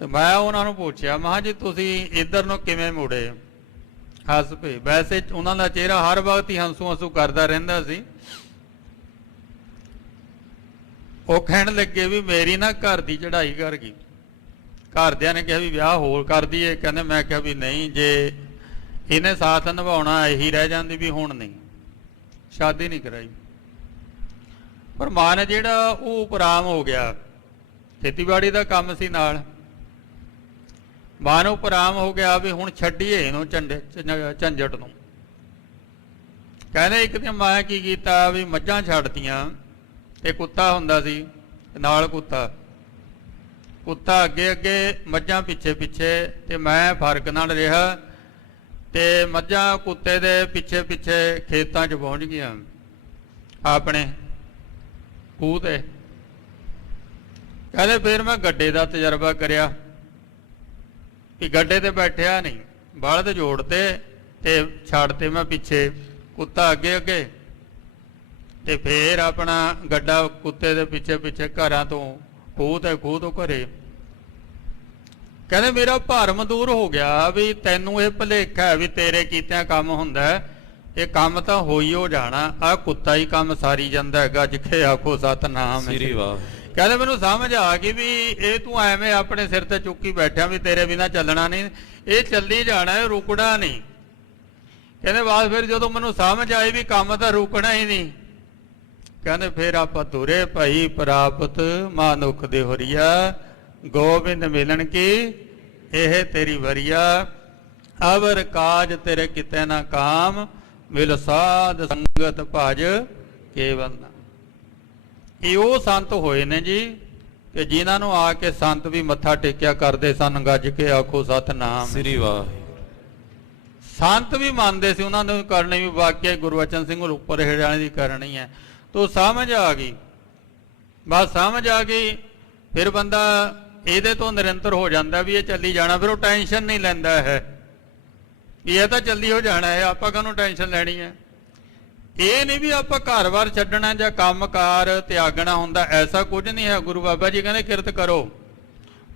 ਤੇ ਮੈਂ ਉਹਨਾਂ ਨੂੰ ਪੁੱਛਿਆ, ਮੈਂ ਕਿਹਾ ਜੀ ਤੁਸੀਂ ਇੱਧਰ ਨੂੰ ਕਿਵੇਂ ਮੁੜੇ? ਹੱਸ ਪਏ। ਵੈਸੇ ਉਹਨਾਂ ਦਾ ਚਿਹਰਾ ਹਰ ਵਕਤ ਹੀ ਹੰਸੂ ਹੰਸੂ ਕਰਦਾ ਰਹਿੰਦਾ ਸੀ। ਉਹ ਕਹਿਣ ਲੱਗੇ ਵੀ ਮੇਰੀ ਨਾ ਘਰ ਦੀ ਚੜ੍ਹਾਈ ਕਰ ਗਈ। ਘਰਦਿਆਂ ਨੇ ਕਿਹਾ ਵੀ ਵਿਆਹ ਹੋਰ ਕਰ ਦਈਏ। ਕਹਿੰਦੇ ਮੈਂ ਕਿਹਾ ਵੀ ਨਹੀਂ, ਜੇ ਇਹਨੇ ਸਾਥ ਨਿਭਾਉਣਾ ਇਹੀ ਰਹਿ ਜਾਂਦੀ, ਵੀ ਹੁਣ ਨਹੀਂ, ਸ਼ਾਦੀ ਨਹੀਂ ਕਰਾਈ। ਪਰ ਮਨ ਜਿਹੜਾ ਉਹ ਉਪਰਾਮ ਹੋ ਗਿਆ। ਖੇਤੀਬਾੜੀ ਦਾ ਕੰਮ ਸੀ ਨਾਲ, ਮਨ ਉਪਰਾਮ ਹੋ ਗਿਆ ਵੀ ਹੁਣ ਛੱਡੀਏ ਇਹਨੂੰ ਝੰਜਟ ਨੂੰ। ਕਹਿੰਦੇ ਇੱਕ ਦਿਨ ਮੈਂ ਕੀ ਕੀਤਾ ਵੀ ਮੱਝਾਂ ਛੱਡਤੀਆਂ ਤੇ ਕੁੱਤਾ ਹੁੰਦਾ ਸੀ ਨਾਲ। ਕੁੱਤਾ ਅੱਗੇ ਅੱਗੇ, ਮੱਝਾਂ ਪਿੱਛੇ ਪਿੱਛੇ, ਤੇ ਮੈਂ ਫਰਕ ਨਾਲ ਰਿਹਾ ਤੇ ਮੱਝਾਂ ਕੁੱਤੇ ਦੇ ਪਿੱਛੇ ਪਿੱਛੇ ਖੇਤਾਂ 'ਚ ਪਹੁੰਚ ਗਈਆਂ ਆਪਣੇ ਖੂਹ ਤੇ। ਕਹਿੰਦੇ ਫਿਰ ਮੈਂ ਗੱਡੇ ਦਾ ਤਜਰਬਾ ਕਰਿਆ ਵੀ ਗੱਡੇ ਤੇ ਬੈਠਿਆ ਨਹੀਂ, ਬਲਦ ਜੋੜਤੇ ਤੇ ਛੱਡਤੇ ਮੈਂ ਪਿੱਛੇ, ਕੁੱਤਾ ਅੱਗੇ ਅੱਗੇ, ਤੇ ਫੇਰ ਆਪਣਾ ਗੱਡਾ ਕੁੱਤੇ ਦੇ ਪਿੱਛੇ ਪਿੱਛੇ ਘਰਾਂ ਤੋਂ ਖੂਹ ਤੋਂ ਘਰੇ। ਕਹਿੰਦੇ ਮੇਰਾ ਭਰਮ ਦੂਰ ਹੋ ਗਿਆ ਵੀ ਤੈਨੂੰ ਇਹ ਭੁਲੇਖਾ ਹੈ ਵੀ ਤੇਰੇ ਕੀਤਿਆਂ ਕੰਮ ਹੁੰਦਾ। ਇਹ ਕੰਮ ਤਾਂ ਹੋਈ ਹੋ ਜਾਣਾ, ਆਹ ਕੁੱਤਾ ਹੀ ਕੰਮ ਸਾਰੀ ਜਾਂਦਾ ਹੈਗਾ। ਜਿੱਥੇ ਆਖੋ ਸਤਨਾਮ ਸ੍ਰੀ ਵਾਹਿਗੁਰੂ। ਕਹਿੰਦੇ ਮੈਨੂੰ ਸਮਝ ਆ ਗਈ ਵੀ ਇਹ ਤੂੰ ਐਵੇਂ ਆਪਣੇ ਸਿਰ ਤੇ ਚੁੱਕੀ ਬੈਠਿਆ ਵੀ ਤੇਰੇ ਬਿਨਾਂ ਚੱਲਣਾ ਨਹੀਂ, ਇਹ ਚੱਲੀ ਜਾਣਾ, ਇਹ ਰੁਕਣਾ ਨਹੀਂ। ਕਹਿੰਦੇ ਬਾਅਦ ਫਿਰ ਜਦੋਂ ਮੈਨੂੰ ਸਮਝ ਆਈ ਵੀ ਕੰਮ ਤਾਂ ਰੁਕਣਾ ਹੀ ਨਹੀਂ, ਕਹਿੰਦੇ ਫਿਰ ਆਪਾਂ ਤੁਰੇ ਭਾਈ ਪ੍ਰਾਪਤ ਮਾਨੁਖ ਦੇ ਹੋਰੀਆ, ਗੋਬਿੰਦ ਮਿਲਣ ਕੀ ਇਹ ਤੇਰੀ ਵਰੀਆ। ਅਵਰ ਕਾਜ ਤੇਰੇ ਕਿਤੇ ਨਾ ਕਾਮ, ਮਿਲ ਸਾਧ ਸੰਗਤ ਭਜ ਕੇਵਲ ਨਾ। ਇਹ ਉਹ ਸੰਤ ਹੋਏ ਨੇ ਜੀ ਕਿ ਜਿਨ੍ਹਾਂ ਨੂੰ ਆ ਕੇ ਸੰਤ ਵੀ ਮੱਥਾ ਟੇਕਿਆ ਕਰਦੇ ਸਨ, ਗੱਜ ਕੇ ਆਖੋ ਸਤਨਾਮ ਸ੍ਰੀ ਵਾਹਿਗੁਰੂ। ਸੰਤ ਵੀ ਮੰਨਦੇ ਸੀ ਉਹਨਾਂ ਨੂੰ ਕਰਨੀ ਵੀ ਵਾਕਿਆ ਗੁਰਬਚਨ ਸਿੰਘ ਉੱਪਰ ਹੇੜਾਂ ਦੀ ਕਰਨੀ ਹੈ। ਤੋ ਸਮਝ ਆ ਗਈ, ਬਸ ਸਮਝ ਆ ਗਈ। ਫਿਰ ਬੰਦਾ ਇਹਦੇ ਤੋਂ ਨਿਰੰਤਰ ਹੋ ਜਾਂਦਾ ਵੀ ਇਹ ਚੱਲੀ ਜਾਣਾ। ਫਿਰ ਉਹ ਟੈਨਸ਼ਨ ਨਹੀਂ ਲੈਂਦਾ ਹੈ ਵੀ ਇਹ ਤਾਂ ਚੱਲੀ ਹੋ ਜਾਣਾ ਹੈ, ਆਪਾਂ ਕਾਹਨੂੰ ਟੈਨਸ਼ਨ ਲੈਣੀ ਹੈ। ਇਹ ਨਹੀਂ ਵੀ ਆਪਾਂ ਘਰ-ਬਾਰ ਛੱਡਣਾ ਜਾਂ ਕੰਮਕਾਰ ਤਿਆਗਣਾ ਹੁੰਦਾ, ਐਸਾ ਕੁਝ ਨਹੀਂ ਹੈ। ਗੁਰੂ ਬਾਬਾ ਜੀ ਕਹਿੰਦੇ ਕਿਰਤ ਕਰੋ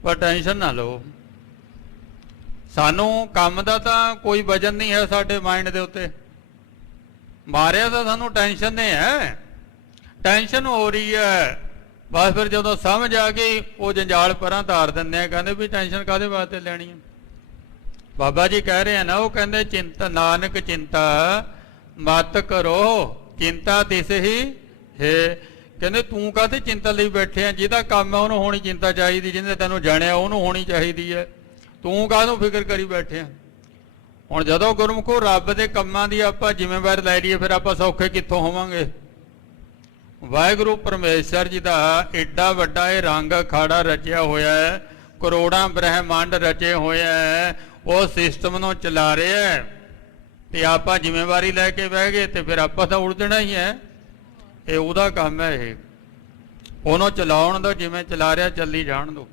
ਪਰ ਟੈਨਸ਼ਨ ਨਾ ਲਓ। ਸਾਨੂੰ ਕੰਮ ਦਾ ਤਾਂ ਕੋਈ ਵਜਨ ਨਹੀਂ ਹੈ ਸਾਡੇ ਮਾਈਂਡ ਦੇ ਉੱਤੇ, ਮਾਰਿਆ ਤਾਂ ਸਾਨੂੰ ਟੈਨਸ਼ਨ ਨੇ ਹੈ। ਟੈਨਸ਼ਨ ਹੋ ਰਹੀ ਹੈ, ਬਸ ਫਿਰ ਜਦੋਂ ਸਮਝ ਆ ਗਈ ਉਹ ਜੰਜਾਲ ਪਰਾਂ ਧਾਰ ਦਿੰਦੇ ਆ। ਕਹਿੰਦੇ ਵੀ ਟੈਨਸ਼ਨ ਕਾਹਦੇ ਵਾਸਤੇ ਲੈਣੀ ਹੈ। ਬਾਬਾ ਜੀ ਕਹਿ ਰਹੇ ਆ ਨਾ, ਉਹ ਕਹਿੰਦੇ ਚਿੰਤਾ ਨਾਨਕ ਚਿੰਤਾ ਮਤ ਕਰੋ, ਚਿੰਤਾ ਤਿਸ ਹੀ ਹੈ। ਕਹਿੰਦੇ ਤੂੰ ਕਾਹਤੇ ਚਿੰਤਾ ਲਈ ਬੈਠੇ ਆ? ਜਿਹਦਾ ਕੰਮ ਹੈ ਉਹਨੂੰ ਹੋਣੀ ਚਿੰਤਾ ਚਾਹੀਦੀ, ਜਿਹਨੇ ਤੈਨੂੰ ਜਾਣਿਆ ਉਹਨੂੰ ਹੋਣੀ ਚਾਹੀਦੀ ਹੈ। ਤੂੰ ਕਾਹਨੂੰ ਫਿਕਰ ਕਰੀ ਬੈਠੇ ਆ? ਹੁਣ ਜਦੋਂ ਗੁਰਮੁਖੋ ਰੱਬ ਦੇ ਕੰਮਾਂ ਦੀ ਆਪਾਂ ਜ਼ਿੰਮੇਵਾਰੀ ਲੈ ਲਈਏ ਫਿਰ ਆਪਾਂ ਸੌਖੇ ਕਿੱਥੋਂ ਹੋਵਾਂਗੇ? ਵਾਹਿਗੁਰੂ ਪਰਮੇਸ਼ਰ ਜੀ ਦਾ ਏਡਾ ਵੱਡਾ ਇਹ ਰੰਗ ਅਖਾੜਾ ਰਚਿਆ ਹੋਇਆ ਹੈ, ਕਰੋੜਾਂ ਬ੍ਰਹਿਮੰਡ ਰਚੇ ਹੋਏ ਹੈ, ਉਹ ਸਿਸਟਮ ਨੂੰ ਚਲਾ ਰਿਹਾ ਹੈ ਤੇ ਆਪਾਂ ਜ਼ਿੰਮੇਵਾਰੀ ਲੈ ਕੇ ਬਹਿ ਗਏ ਤੇ ਫਿਰ ਆਪਾਂ ਤਾਂ ਉਲਝਣਾ ਹੀ ਹੈ। ਇਹ ਉਹਦਾ ਕੰਮ ਹੈ, ਇਹ ਉਹਨੂੰ ਚਲਾਉਣ ਦਿਓ, ਜਿਵੇਂ ਚਲਾ ਰਿਹਾ ਚੱਲੀ ਜਾਣ ਦਿਓ।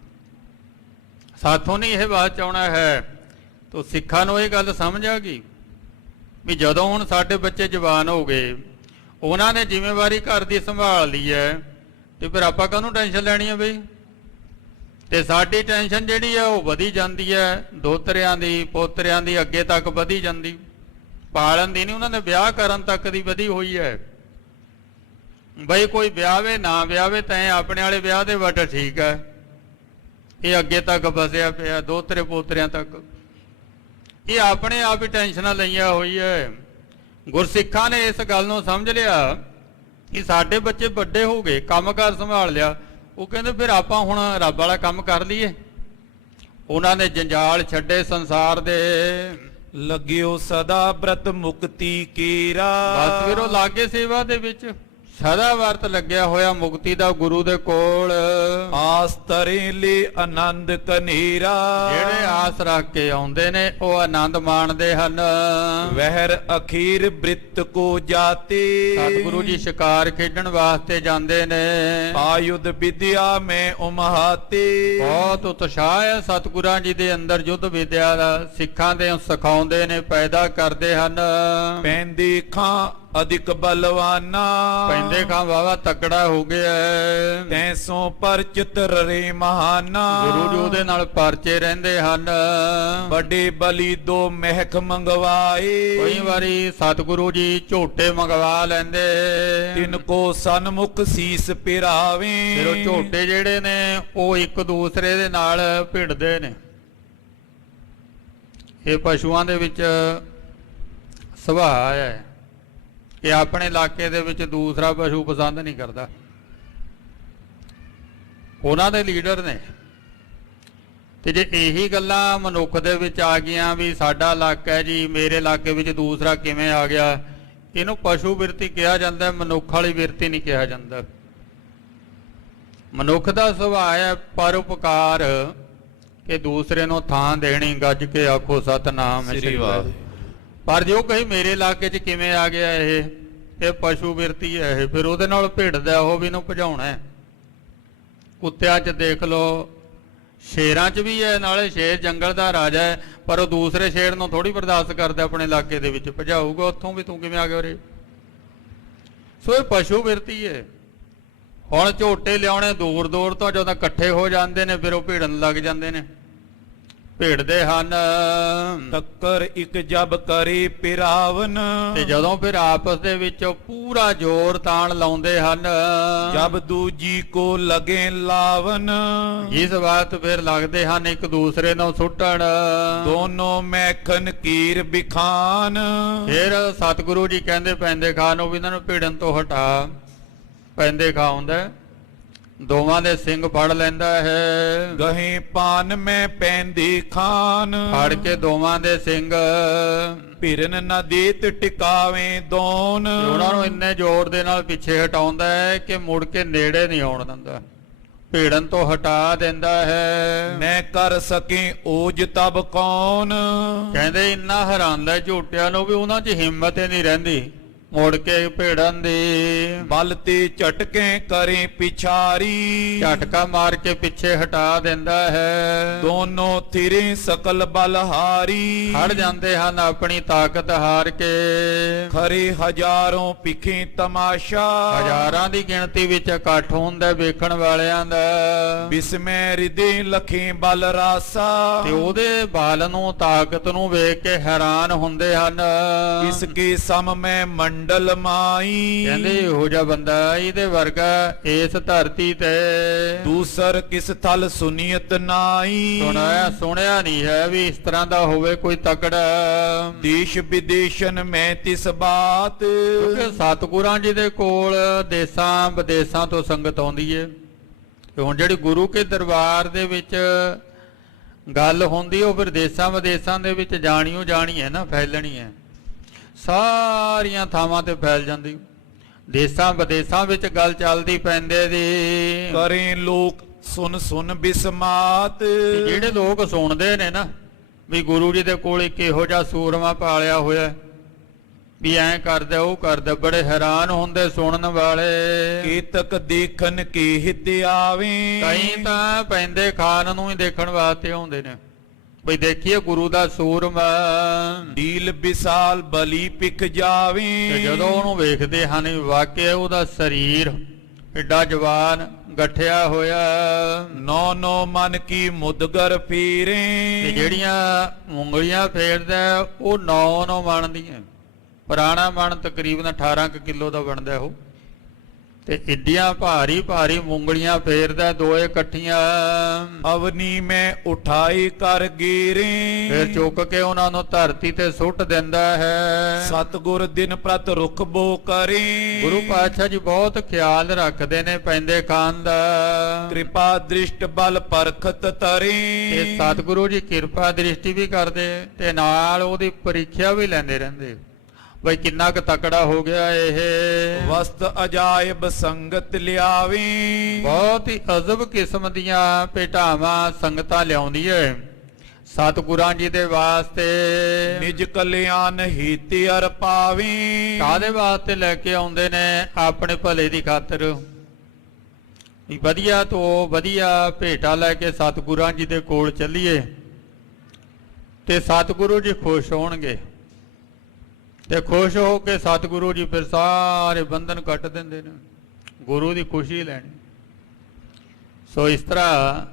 ਸਾਥੋਂ ਨਹੀਂ ਇਹ ਬਾਤ ਚਾਹਣਾ ਹੈ। ਤੋ ਸਿੱਖਾਂ ਨੂੰ ਇਹ ਗੱਲ ਸਮਝ ਆ ਗਈ ਵੀ ਜਦੋਂ ਹੁਣ ਸਾਡੇ ਬੱਚੇ ਜਵਾਨ ਹੋ ਗਏ, ਉਹਨਾਂ ਨੇ ਜ਼ਿੰਮੇਵਾਰੀ ਘਰ ਦੀ ਸੰਭਾਲ ਲਈ ਹੈ ਤੇ ਫਿਰ ਆਪਾਂ ਕਾਹਨੂੰ ਟੈਨਸ਼ਨ ਲੈਣੀ ਹੈ ਬਈ? ਤੇ ਸਾਡੀ ਟੈਨਸ਼ਨ ਜਿਹੜੀ ਹੈ ਉਹ ਵਧੀ ਜਾਂਦੀ ਹੈ, ਦੋਤਰਿਆਂ ਦੀ ਪੋਤਰਿਆਂ ਦੀ ਅੱਗੇ ਤੱਕ ਵਧੀ ਜਾਂਦੀ, ਪਾਲਣ ਦੀ ਨਹੀਂ, ਉਹਨਾਂ ਨੇ ਵਿਆਹ ਕਰਨ ਤੱਕ ਦੀ ਵਧੀ ਹੋਈ ਹੈ। ਬਈ ਕੋਈ ਵਿਆਹਵੇ ਨਾ ਵਿਆਹਵੇ ਤੈਂ ਆਪਣੇ ਵਾਲੇ ਵਿਆਹ ਦੇ ਵੱਟ ਠੀਕ ਹੈ, ਇਹ ਅੱਗੇ ਤੱਕ ਵਸਿਆ ਪਿਆ ਦੋਤਰੇ ਪੋਤਰਿਆਂ ਤੱਕ। ਇਹ ਆਪਣੇ ਆਪ ਹੀ ਟੈਨਸ਼ਨਾਂ ਲਈਆਂ ਹੋਈ ਹੈ। ਗੁਰਸਿੱਖਾਂ ਨੇ ਇਸ ਗੱਲ ਨੂੰ ਸਮਝ ਲਿਆ ਕਿ ਸਾਡੇ ਬੱਚੇ ਵੱਡੇ ਹੋ ਗਏ, ਕੰਮਕਾਰ ਸੰਭਾਲ ਲਿਆ, ਉਹ ਕਹਿੰਦੇ ਫਿਰ ਆਪਾਂ ਹੁਣ ਰੱਬ ਵਾਲਾ ਕੰਮ ਕਰ ਲਈਏ। ਉਹਨਾਂ ਨੇ ਜੰਜਾਲ ਛੱਡੇ ਸੰਸਾਰ ਦੇ, ਲੱਗਿਓ ਸਦਾ ਬ੍ਰਤ ਮੁਕਤੀ ਕੀਰਾ। ਬਸ ਫਿਰ ਉਹ ਲਾਗੇ ਸੇਵਾ ਦੇ ਵਿੱਚ ਸਦਾ ਵਰਤ ਲੱਗਿਆ ਹੋਇਆ ਮੁਕਤੀ ਦਾ ਗੁਰੂ ਦੇ ਕੋਲ। ਆਸ ਤਰੇ ਲਈ ਆਨੰਦ ਕਨੇਰਾ, ਜਿਹੜੇ ਆਸ ਰੱਖ ਕੇ ਆਉਂਦੇ ਨੇ ਉਹ ਆਨੰਦ ਮਾਣਦੇ ਹਨ। ਵਹਿਰ ਅਖੀਰ ਬ੍ਰਿਤ ਕੋ ਜਾਤੇ, ਸਤਿਗੁਰੂ ਜੀ ਸ਼ਿਕਾਰ ਖੇਡਣ ਵਾਸਤੇ ਜਾਂਦੇ ਨੇ। ਆਯੁਧ ਵਿਦਿਆ ਮੈਂ ਉਮਹਾਤੇ, ਬਹੁਤ ਉਤਸ਼ਾਹ ਹੈ ਸਤਿਗੁਰਾਂ ਜੀ ਦੇ ਅੰਦਰ ਯੁੱਧ ਵਿਦਿਆ ਦਾ, ਸਿੱਖਾਂ ਦੇ ਸਿਖਾਉਂਦੇ ਨੇ, ਪੈਦਾ ਕਰਦੇ ਹਨ। ਪੈਂਦੀ ਖਾਂ ਅਧਿਕ ਬਲਵਾਨਾ ਪੈਂਦੇ ਖਾਂ ਵਾਵਾ ਤਕੜਾ ਹੋ ਗਿਆ ਹੈ। ਤੈਸੋਂ ਪਰ ਚਿਤਰੇ ਮਹਾਨਾ ਗੁਰੂ ਜੀ ਉਹਦੇ ਨਾਲ ਪਰਚੇ ਰਹਿੰਦੇ ਹਨ। ਵੱਡੇ ਬਲੀ ਦੋ ਮਹਿਕ ਮੰਗਵਾਏ ਕਈ ਵਾਰੀ ਸਤਿਗੁਰੂ ਜੀ ਝੋਟੇ ਮੰਗਵਾ ਲੈਂਦੇ, ਤਿਨ ਕੋ ਸਨਮੁਖ ਸੀਸ ਪਿਰਾਵੇ ਫਿਰ ਉਹ ਝੋਟੇ ਜਿਹੜੇ ਨੇ ਉਹ ਇੱਕ ਦੂਸਰੇ ਦੇ ਨਾਲ ਭਿੜਦੇ ਨੇ। ਇਹ ਪਸ਼ੂਆਂ ਦੇ ਵਿੱਚ ਸੁਭਾਅ ਹੈ ਕਿ ਆਪਣੇ ਇਲਾਕੇ ਦੇ ਵਿੱਚ ਦੂਸਰਾ ਪਸ਼ੂ ਪਸੰਦ ਨਹੀਂ ਕਰਦਾ। ਉਹਨਾਂ ਦੇ ਲੀਡਰ ਨੇ। ਤੇ ਜੇ ਇਹੀ ਗੱਲਾਂ ਮਨੁੱਖ ਦੇ ਵਿੱਚ ਆ ਗਈਆਂ ਵੀ ਸਾਡਾ ਇਲਾਕਾ ਹੈ ਜੀ, ਮੇਰੇ ਇਲਾਕੇ ਵਿੱਚ ਦੂਸਰਾ ਕਿਵੇਂ ਆ ਗਿਆ, ਇਹਨੂੰ ਪਸ਼ੂ ਬਿਰਤੀ ਕਿਹਾ ਜਾਂਦਾ, ਮਨੁੱਖ ਵਾਲੀ ਬਿਰਤੀ ਨਹੀਂ ਕਿਹਾ ਜਾਂਦਾ। ਮਨੁੱਖ ਦਾ ਸੁਭਾਅ ਹੈ ਪਰਉਪਕਾਰ, ਕਿ ਦੂਸਰੇ ਨੂੰ ਥਾਂ ਦੇਣੀ, ਗੱਜ ਕੇ ਆਖੋ ਸਤਨਾਮ ਸ੍ਰੀ ਵਾਹਿਗੁਰੂ। ਪਰ ਜੋ ਕਹੀ ਮੇਰੇ ਇਲਾਕੇ 'ਚ ਕਿਵੇਂ ਆ ਗਿਆ ਇਹ ਪਸ਼ੂ ਬਿਰਤੀ ਹੈ। ਇਹ ਫਿਰ ਉਹਦੇ ਨਾਲ ਭਿੜਦਾ, ਉਹ ਵੀ ਇਹਨੂੰ ਭਜਾਉਣਾ ਹੈ। ਕੁੱਤਿਆਂ 'ਚ ਦੇਖ ਲਓ, ਸ਼ੇਰਾਂ 'ਚ ਵੀ ਹੈ, ਨਾਲੇ ਸ਼ੇਰ ਜੰਗਲ ਦਾ ਰਾਜਾ ਹੈ, ਪਰ ਉਹ ਦੂਸਰੇ ਸ਼ੇਰ ਨੂੰ ਥੋੜੀ ਬਰਦਾਸ਼ਤ ਕਰਦਾ, ਆਪਣੇ ਇਲਾਕੇ ਦੇ ਵਿੱਚ ਭਜਾਊਗਾ ਉੱਥੋਂ ਵੀ, ਤੂੰ ਕਿਵੇਂ ਆ ਗਿਆ ਉਰੇ। ਸੋ ਇਹ ਪਸ਼ੂ ਬਿਰਤੀ ਹੈ। ਹੁਣ ਝੋਟੇ ਲਿਆਉਣੇ ਦੂਰ ਦੂਰ ਤੋਂ, ਜਦੋਂ ਇਕੱਠੇ ਹੋ ਜਾਂਦੇ ਨੇ ਫਿਰ ਉਹ ਭਿੜਨ ਲੱਗ ਜਾਂਦੇ ਨੇ, ਭਿੜਦੇ ਹਨ। ਟੱਕਰ ਇੱਕ ਜਬ ਕਰੇ ਪਿਰਾਵਨ ਤੇ ਜਦੋਂ ਫਿਰ ਆਪਸ ਦੇ ਵਿੱਚ ਪੂਰਾ ਜ਼ੋਰ ਤਾਣ ਲਾਉਂਦੇ ਹਨ, ਜਬ ਦੂਜੀ ਕੋ ਲਗੇ ਲਾਵਨ ਇਸ ਬਾਤ ਫਿਰ ਲੱਗਦੇ ਹਨ ਇੱਕ ਦੂਸਰੇ ਨੂੰ ਸੁੱਟਣ। ਦੋਨੋਂ ਮੈਖਨ ਕੀਰ ਬਿਖਾਨ ਫਿਰ ਸਤਿਗੁਰੂ ਜੀ ਕਹਿੰਦੇ ਪੈਂਦੇ ਖਾਂ ਨੂੰ ਵੀ ਇਹਨਾਂ ਨੂੰ ਭਿੜਨ ਤੋਂ ਹਟਾ। ਪੈਂਦੇ ਖਾਂ ਹੁੰਦਾ, ਦੋਵਾਂ ਦੇ ਸਿੰਘ ਫੜ ਲੈਂਦਾ ਹੈ। ਗਹੇ ਪਾਨ ਮੈਂ ਪੈਂਦੀ ਖਾਨ ਫੜ ਕੇ ਦੋਵਾਂ ਦੇ ਸਿੰਘ ਭਿਰਨ ਨਾ ਦੇਤ ਟਿਕਾਵੇਂ ਦੋਨ ਉਹਨਾਂ ਨੂੰ ਇੰਨੇ ਜ਼ੋਰ ਦੇ ਨਾਲ ਪਿੱਛੇ ਹਟਾਉਂਦਾ ਹੈ ਕਿ ਮੁੜ ਕੇ ਨੇੜੇ ਨਹੀਂ ਆਉਣ ਦਿੰਦਾ, ਭੇੜਨ ਤੋਂ ਹਟਾ ਦਿੰਦਾ ਹੈ। ਮੈਂ ਕਰ ਸਕੇ ਓਜ ਤਬ ਕੌਣ ਕਹਿੰਦੇ ਇੰਨਾ ਹਰਾਂਦਾ ਝੋਟਿਆਂ ਨੂੰ ਵੀ ਉਹਨਾਂ 'ਚ ਹਿੰਮਤ ਹੀ ਨਹੀਂ ਰਹਿੰਦੀ ਮੁੜ ਕੇ ਭੇੜਨ ਦੀ। ਬਲ ਤੇ ਝਟਕੇ ਕਰੇ ਪਿਛਾਰੀ ਝਟਕਾ ਮਾਰ ਕੇ ਪਿੱਛੇ ਹਟਾ ਦਿੰਦਾ ਹੈ। ਦੋਨੋਂ ਥਿਰੇ ਸਕਲ ਬਲਹਾਰੀ ਖੜ ਜਾਂਦੇ ਹਨ ਆਪਣੀ ਤਾਕਤ ਹਾਰ ਕੇ। ਖਰੇ ਹਜ਼ਾरों ਪਿਖੇ ਤਮਾਸ਼ਾ ਹਜ਼ਾਰਾਂ ਦੀ ਗਿਣਤੀ ਵਿੱਚ ਇਕੱਠ ਹੁੰਦਾ ਵੇਖਣ ਵਾਲਿਆਂ ਦਾ। ਬਿਸਮੈ ਹਿਰਦੇ ਲਖੇ ਬਲ ਰਾਸਾ ਤੇ ਉਹਦੇ ਬਲ ਨੂੰ, ਤਾਕਤ ਨੂੰ ਵੇਖ ਕੇ ਹੈਰਾਨ ਹੁੰਦੇ ਹਨ। ਇਸ ਕੇ ਸਮ ਮੈਂ ਮੰਡਲ ਮਾਈ ਕਹਿੰਦੇ ਇਹੋ ਜਿਹਾ ਬੰਦਾ, ਇਹਦੇ ਵਰਗਾ ਇਸ ਧਰਤੀ ਤੇ ਦੂਸਰ ਕਿਸ ਥਲ ਸੁਨੀਅਤ ਨਾਈ ਸੁਣਿਆ ਨਹੀਂ ਹੈ ਵੀ ਇਸ ਤਰ੍ਹਾਂ ਦਾ ਹੋਵੇ ਕੋਈ ਤਕੜਾ। ਦੇਸ਼ ਵਿਦੇਸ਼ਨ ਮੈਂ ਤਿਸ ਬਾਤ ਕਿਉਂਕਿ ਸਤਿਗੁਰਾਂ ਜੀ ਦੇ ਕੋਲ ਦੇਸਾਂ ਵਿਦੇਸਾਂ ਤੋਂ ਸੰਗਤ ਆਉਂਦੀ ਹੈ। ਤੇ ਹੁਣ ਜਿਹੜੀ ਗੁਰੂ ਕੇ ਦਰਬਾਰ ਦੇ ਵਿੱਚ ਗੱਲ ਹੁੰਦੀ, ਉਹ ਫਿਰ ਦੇਸਾਂ ਵਿਦੇਸਾਂ ਦੇ ਵਿੱਚ ਜਾਣੀਓ ਜਾਣੀ ਹੈ ਨਾ, ਫੈਲਣੀ ਹੈ, ਸਾਰੀਆਂ ਥਾਵਾਂ ਤੇ ਫੈਲ ਜਾਂਦੀ। ਦੇਸਾਂ ਵਿਦੇਸਾਂ ਵਿੱਚ ਗੱਲ ਚੱਲਦੀ ਪੈਂਦੇ ਦੀ। ਕਰੇ ਲੋਕ ਸੁਨ ਸੁਨ ਬਿਸਮਾਤ ਜਿਹੜੇ ਲੋਕ ਸੁਣਦੇ ਨੇ ਨਾ ਵੀ ਗੁਰੂ ਜੀ ਦੇ ਕੋਲ ਇੱਕ ਇਹੋ ਜਿਹਾ ਸੂਰਮਾ ਪਾਲਿਆ ਹੋਇਆ, ਵੀ ਐਂ ਕਰਦਾ ਉਹ ਕਰਦਾ, ਬੜੇ ਹੈਰਾਨ ਹੁੰਦੇ ਸੁਣਨ ਵਾਲੇ। ਕੀਤਕ ਦੇਖਣ ਕੇ ਹਿਤ ਆਵੇ ਕਈ ਤਾਂ ਪੈਂਦੇ ਖਾਨ ਨੂੰ ਹੀ ਦੇਖਣ ਵਾਸਤੇ ਆਉਂਦੇ ਨੇ, ਬਈ ਦੇਖੀਏ ਗੁਰੂ ਦਾ ਸੂਰਮਾ। ਢੀਲ ਵਿਸਾਲ ਬਲੀ ਪਿਕ ਜਾਵੇ ਤੇ ਜਦੋਂ ਉਹਨੂੰ ਵੇਖਦੇ ਹਨ ਵਾਕਿਆ ਉਹਦਾ ਸਰੀਰ ਏਡਾ ਜਵਾਨ ਗੱਠਿਆ ਹੋਇਆ। ਨੌ ਨੌ ਮਨ ਕੀ ਮੁਦਗਰ ਫੀਰੇ ਤੇ ਜਿਹੜੀਆਂ ਉਂਗਲੀਆਂ ਫੇਰਦਾ ਉਹ 9 ਮਣ ਦੀਆਂ। ਪੁਰਾਣਾ ਮਣ ਤਕਰੀਬਨ 18 ਕਿਲੋ ਦਾ ਬਣਦਾ ਉਹ। ਤੇ ਇੱਡੀਆਂ ਭਾਰੀ ਭਾਰੀ ਉਂਗਲੀਆਂ ਫੇਰਦਾ ਦੋਏ ਇਕੱਠੀਆਂ। ਅਵਨੀ ਮੈਂ ਉਠਾਈ ਕਰ ਗੀਰੇ ਫਿਰ ਚੁੱਕ ਕੇ ਉਹਨਾਂ ਨੂੰ ਧਰਤੀ ਤੇ ਸੁੱਟ ਦਿੰਦਾ ਹੈ। ਸਤਿਗੁਰ ਦਿਨ ਪ੍ਰਤ ਰੁਖ ਬੋ ਕਰੇ ਗੁਰੂ ਪਾਤਸ਼ਾਹ ਜੀ ਬਹੁਤ ਖਿਆਲ ਰੱਖਦੇ ਨੇ ਪੈਂਦੇ ਖਾਨ ਦਾ। ਕਿਰਪਾ ਦ੍ਰਿਸ਼ਟ ਬਲ ਪਰਖਤ ਤਰੇ ਤੇ ਸਤਿਗੁਰੂ ਜੀ ਕਿਰਪਾ ਦ੍ਰਿਸ਼ਟੀ ਵੀ ਕਰਦੇ ਤੇ ਨਾਲ ਉਹਦੀ ਪ੍ਰੀਖਿਆ ਵੀ ਲੈਂਦੇ ਰਹਿੰਦੇ, ਬਈ ਕਿੰਨਾ ਕੁ ਤਕੜਾ ਹੋ ਗਿਆ ਇਹ। ਵਸਤ ਅਜਾਇਬ ਸੰਗਤ ਲਿਆਵੇ ਬਹੁਤ ਹੀ ਅਜ਼ਬ ਕਿਸਮ ਦੀਆਂ ਭੇਟਾਵਾਂ ਸੰਗਤਾਂ ਲਿਆਉਂਦੀ ਹੈ ਸਤਿਗੁਰਾਂ ਜੀ ਦੇ ਵਾਸਤੇ। ਨਿਜ ਕਲਿਆਣ ਹੀਤ ਅਰ ਪਾਵੇ ਕਾਹਦੇ ਵਾਸਤੇ ਲੈ ਕੇ ਆਉਂਦੇ ਨੇ? ਆਪਣੇ ਭਲੇ ਦੀ ਖਾਤਰ। ਵੀ ਵਧੀਆ ਤੋਂ ਵਧੀਆ ਭੇਟਾ ਲੈ ਕੇ ਸਤਿਗੁਰਾਂ ਜੀ ਦੇ ਕੋਲ ਚੱਲੀਏ ਤੇ ਸਤਿਗੁਰੂ ਜੀ ਖੁਸ਼ ਹੋਣਗੇ। ਤੇ ਖੁਸ਼ ਹੋ ਕੇ ਸਤਿਗੁਰੂ ਜੀ ਫਿਰ ਸਾਰੇ ਬੰਧਨ ਕੱਟ ਦਿੰਦੇ ਨੇ, ਗੁਰੂ ਦੀ ਖੁਸ਼ੀ ਲੈਣੀ। ਸੋ ਇਸ ਤਰ੍ਹਾਂ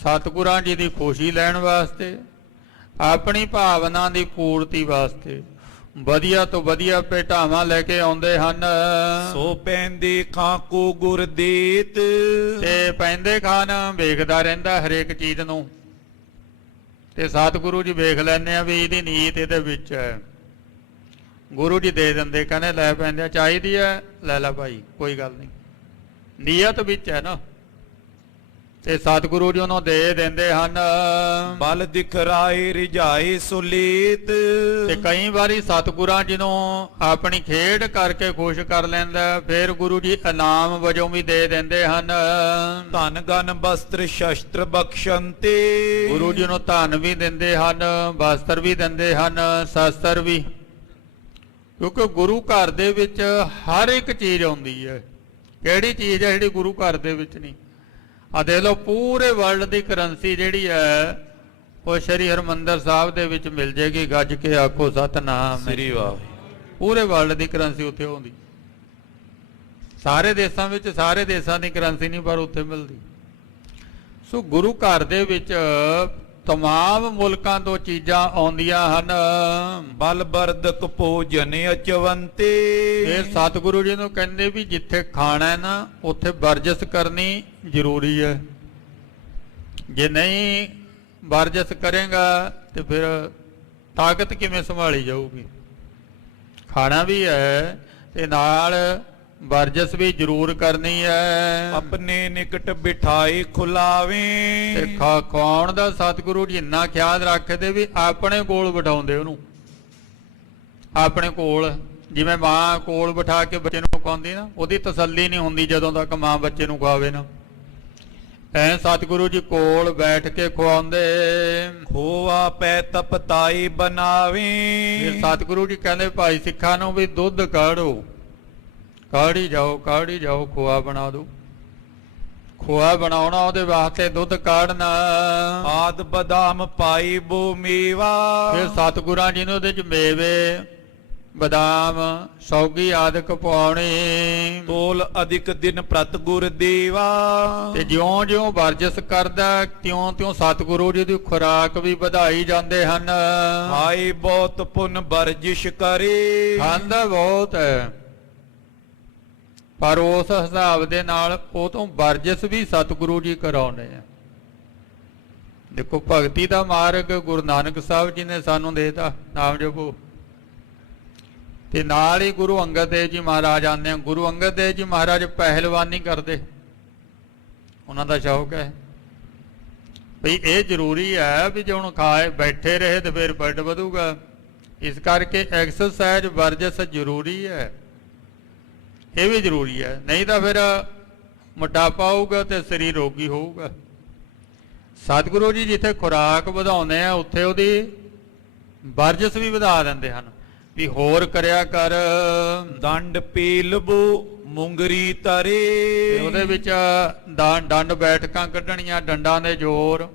ਸਤਿਗੁਰਾਂ ਜੀ ਦੀ ਖੁਸ਼ੀ ਲੈਣ ਵਾਸਤੇ, ਆਪਣੀ ਭਾਵਨਾ ਦੀ ਪੂਰਤੀ ਵਾਸਤੇ ਵਧੀਆ ਤੋਂ ਵਧੀਆ ਭੇਟਾਵਾਂ ਲੈ ਕੇ ਆਉਂਦੇ ਹਨ। ਸੋ ਪੈਂਦੇ ਖਾਂ ਕੋ ਗੁਰ ਦੇਤ, ਤੇ ਪੈਂਦੇ ਖਾਨ ਵੇਖਦਾ ਰਹਿੰਦਾ ਹਰੇਕ ਚੀਜ਼ ਨੂੰ, ਤੇ ਸਤਿਗੁਰੂ ਜੀ ਵੇਖ ਲੈਂਦੇ ਆ ਵੀ ਇਹਦੀ ਨੀਤ ਇਹਦੇ ਵਿੱਚ ਹੈ। ਗੁਰੂ ਜੀ ਦੇ ਦਿੰਦੇ, ਕਹਿੰਦੇ ਲੈ ਪੈਂਦੇ ਚਾਹੀਦੀ ਹੈ, ਲੈ ਲੈ ਭਾਈ ਕੋਈ ਗੱਲ ਨਹੀਂ, ਨੀਅਤ ਵਿੱਚ ਹੈ ਨਾ। ਤੇ ਸਤਿਗੁਰੂ ਜੀ ਉਹਨੂੰ ਦੇ ਦਿੰਦੇ ਹਨ। ਬਲ ਦਿਖਰਾਏ ਰਿਝਾਏ ਸੁਲੀਤ, ਤੇ ਕਈ ਵਾਰੀ ਸਤਿਗੁਰਾਂ ਜੀ ਨੂੰ ਆਪਣੀ ਖੇਡ ਕਰਕੇ ਖੁਸ਼ ਕਰ ਲੈਂਦਾ, ਫਿਰ ਗੁਰੂ ਜੀ ਇਨਾਮ ਵਜੋਂ ਵੀ ਦੇ ਦਿੰਦੇ ਹਨ। ਧਨ ਗਨ ਬਸਤਰ ਸ਼ਸਤਰ ਬਖਸ਼ੰਤੇ, ਗੁਰੂ ਜੀ ਨੂੰ ਧਨ ਵੀ ਦਿੰਦੇ ਹਨ, ਵਸਤਰ ਵੀ ਦਿੰਦੇ ਹਨ, ਸ਼ਸਤਰ ਵੀ, ਕਿਉਂਕਿ ਗੁਰੂ ਘਰ ਦੇ ਵਿੱਚ ਹਰ ਇੱਕ ਚੀਜ਼ ਆਉਂਦੀ ਹੈ। ਕਿਹੜੀ ਚੀਜ਼ ਹੈ ਜਿਹੜੀ ਗੁਰੂ ਘਰ ਦੇ ਵਿੱਚ ਨਹੀਂ? ਆ ਦੇਖ ਲਓ, ਪੂਰੇ ਵਰਲਡ ਦੀ ਕਰੰਸੀ ਜਿਹੜੀ ਹੈ ਉਹ ਸ਼੍ਰੀ ਹਰਿਮੰਦਰ ਸਾਹਿਬ ਦੇ ਵਿੱਚ ਮਿਲ ਜੇਗੀ। ਗੱਜ ਕੇ ਆਖੋ ਸਤਨਾਮ ਸ੍ਰੀ ਵਾਹਿਗੁਰੂ। ਪੂਰੇ ਵਰਲਡ ਦੀ ਕਰੰਸੀ ਉੱਥੇ ਆਉਂਦੀ। ਸਾਰੇ ਦੇਸ਼ਾਂ ਵਿੱਚ ਸਾਰੇ ਦੇਸ਼ਾਂ ਦੀ ਕਰੰਸੀ ਨਹੀਂ, ਪਰ ਉੱਥੇ ਮਿਲਦੀ। ਸੋ ਗੁਰੂ ਘਰ ਦੇ ਵਿੱਚ तमाम ਮੁਲਕਾਂ ਤੋਂ ਚੀਜ਼ਾਂ ਆਉਂਦੀਆਂ ਹਨ। ਬਲ ਬਰਦਕ ਭੋਜਨ ਅਚਵੰਤੇ, ਇਹ ਸਤਿਗੁਰੂ ਜੀ ਨੂੰ ਕਹਿੰਦੇ ਵੀ ਜਿੱਥੇ ਖਾਣਾ ਹੈ ਨਾ ਉੱਥੇ ਵਰਜਿਸ਼ ਕਰਨੀ ਜ਼ਰੂਰੀ ਹੈ। ਜੇ ਨਹੀਂ ਵਰਜਿਸ਼ ਕਰੇਗਾ ਤੇ ਫਿਰ ਤਾਕਤ ਕਿਵੇਂ ਸੰਭਾਲੀ ਜਾਊਗੀ? ਖਾਣਾ ਵੀ ਹੈ ਤੇ ਨਾਲ ਵਰਜਿਸ਼ ਵੀ ਜ਼ਰੂਰ ਕਰਨੀ ਹੈ। ਆਪਣੇ ਨਿਕਟ ਬਿਠਾਈ ਖੁਲਾਵੇਂ, ਤੇ ਖਾਣ ਦਾ ਸਤਿਗੁਰੂ ਜੀ ਇੰਨਾ ਖਿਆਲ ਰੱਖਦੇ ਵੀ ਆਪਣੇ ਕੋਲ ਬਿਠਾਉਂਦੇ ਉਹਨੂੰ, ਆਪਣੇ ਕੋਲ। ਜਿਵੇਂ ਮਾਂ ਕੋਲ ਬਿਠਾ ਕੇ ਬੱਚੇ ਨੂੰ ਖਵਾਉਂਦੀ ਨਾ, ਉਹਦੀ ਤਸੱਲੀ ਨਹੀਂ ਹੁੰਦੀ ਜਦੋਂ ਤੱਕ ਮਾਂ ਬੱਚੇ ਨੂੰ ਖਵਾਵੇ ਨਾ, ਐ ਸਤਿਗੁਰੂ ਜੀ ਕੋਲ ਬੈਠ ਕੇ ਖਵਾਉਂਦੇ। ਖੋਆ ਪੈ ਤਪਤਾਈ ਬਣਾਵੇਂ, ਫਿਰ ਸਤਿਗੁਰੂ ਜੀ ਕਹਿੰਦੇ ਭਾਈ ਸਿੱਖਾਂ ਨੂੰ ਵੀ ਦੁੱਧ ਕਾੜੋ, ਕਾੜੀ ਜਾਓ ਖੋਆ ਬਣਾ ਦੋ। ਖੋਆ ਬਣਾਉਣਾ ਉਹਦੇ ਵਾਸਤੇ ਦੁੱਧ ਕਾੜਨਾ। ਆਦ ਬਦਾਮ ਪਾਈ ਬੋ ਮੇਵਾ, ਫਿਰ ਸਤਿਗੁਰਾਂ ਜੀ ਨੂੰ ਉਹਦੇ ਚ ਮੇਵੇ, ਬਦਾਮ, ਸੌਗੀ ਆਦਿਕ ਪਾਉਣੀ। ਤੋਲ ਅਧਿਕ ਦਿਨ ਪ੍ਰਤ ਗੁਰ ਦੇਵਾ, ਤੇ ਜਿਉਂ-ਜਿਉਂ ਵਰਜਿਸ਼ ਕਰਦਾ ਤਿਉਂ-ਤਿਉਂ ਸਤਿਗੁਰੂ ਜੀ ਦੀ ਖੁਰਾਕ ਵੀ ਵਧਾਈ ਜਾਂਦੇ ਹਨ। ਹਾਏ ਬਹੁਤ ਪੁੰਨ ਵਰਜਿਸ਼ ਕਰੇ, ਖਾਂਦਾ ਬਹੁਤ ਹੈ ਪਰ ਉਸ ਹਿਸਾਬ ਦੇ ਨਾਲ ਉਹ ਤੋਂ ਵਰਜਿਸ਼ ਵੀ ਸਤਿਗੁਰੂ ਜੀ ਕਰਾਉਂਦੇ ਆ। ਦੇਖੋ ਭਗਤੀ ਦਾ ਮਾਰਗ ਗੁਰੂ ਨਾਨਕ ਸਾਹਿਬ ਜੀ ਨੇ ਸਾਨੂੰ ਦੇਤਾ, ਨਾਮ ਜਪੋ। ਤੇ ਨਾਲ ਹੀ ਗੁਰੂ ਅੰਗਦ ਦੇਵ ਜੀ ਮਹਾਰਾਜ ਆਉਂਦੇ ਆ। ਗੁਰੂ ਅੰਗਦ ਦੇਵ ਜੀ ਮਹਾਰਾਜ ਪਹਿਲਵਾਨੀ ਕਰਦੇ, ਉਹਨਾਂ ਦਾ ਸ਼ੌਕ ਹੈ ਵੀ ਇਹ ਜ਼ਰੂਰੀ ਹੈ ਵੀ ਜੇ ਹੁਣ ਖਾਏ ਬੈਠੇ ਰਹੇ ਤੇ ਫਿਰ ਬਲੱਡ ਵਧੂਗਾ। ਇਸ ਕਰਕੇ ਐਕਸਰਸਾਈਜ਼ ਵਰਜਿਸ਼ ਜ਼ਰੂਰੀ ਹੈ, ਇਹ ਵੀ ਜ਼ਰੂਰੀ ਹੈ, ਨਹੀਂ ਤਾਂ ਫਿਰ ਮੋਟਾਪਾ ਆਊਗਾ ਤੇ ਸਰੀਰ ਰੋਗੀ ਹੋਊਗਾ। ਸਤਿਗੁਰੂ ਜੀ ਜਿੱਥੇ ਖੁਰਾਕ ਵਧਾਉਂਦੇ ਆ ਉੱਥੇ ਉਹਦੀ ਵਰਜਿਸ਼ ਵੀ ਵਧਾ ਦਿੰਦੇ ਹਨ ਵੀ ਹੋਰ ਕਰਿਆ ਕਰ। ਦੰਡ ਪੀਲਬੋ ਮੁੰਗਰੀ ਤਰੇ, ਉਹਦੇ ਵਿੱਚ ਡੰਡ ਬੈਠਕਾਂ ਕੱਢਣੀਆਂ, ਡੰਡਾਂ ਦੇ ਜ਼ੋਰ,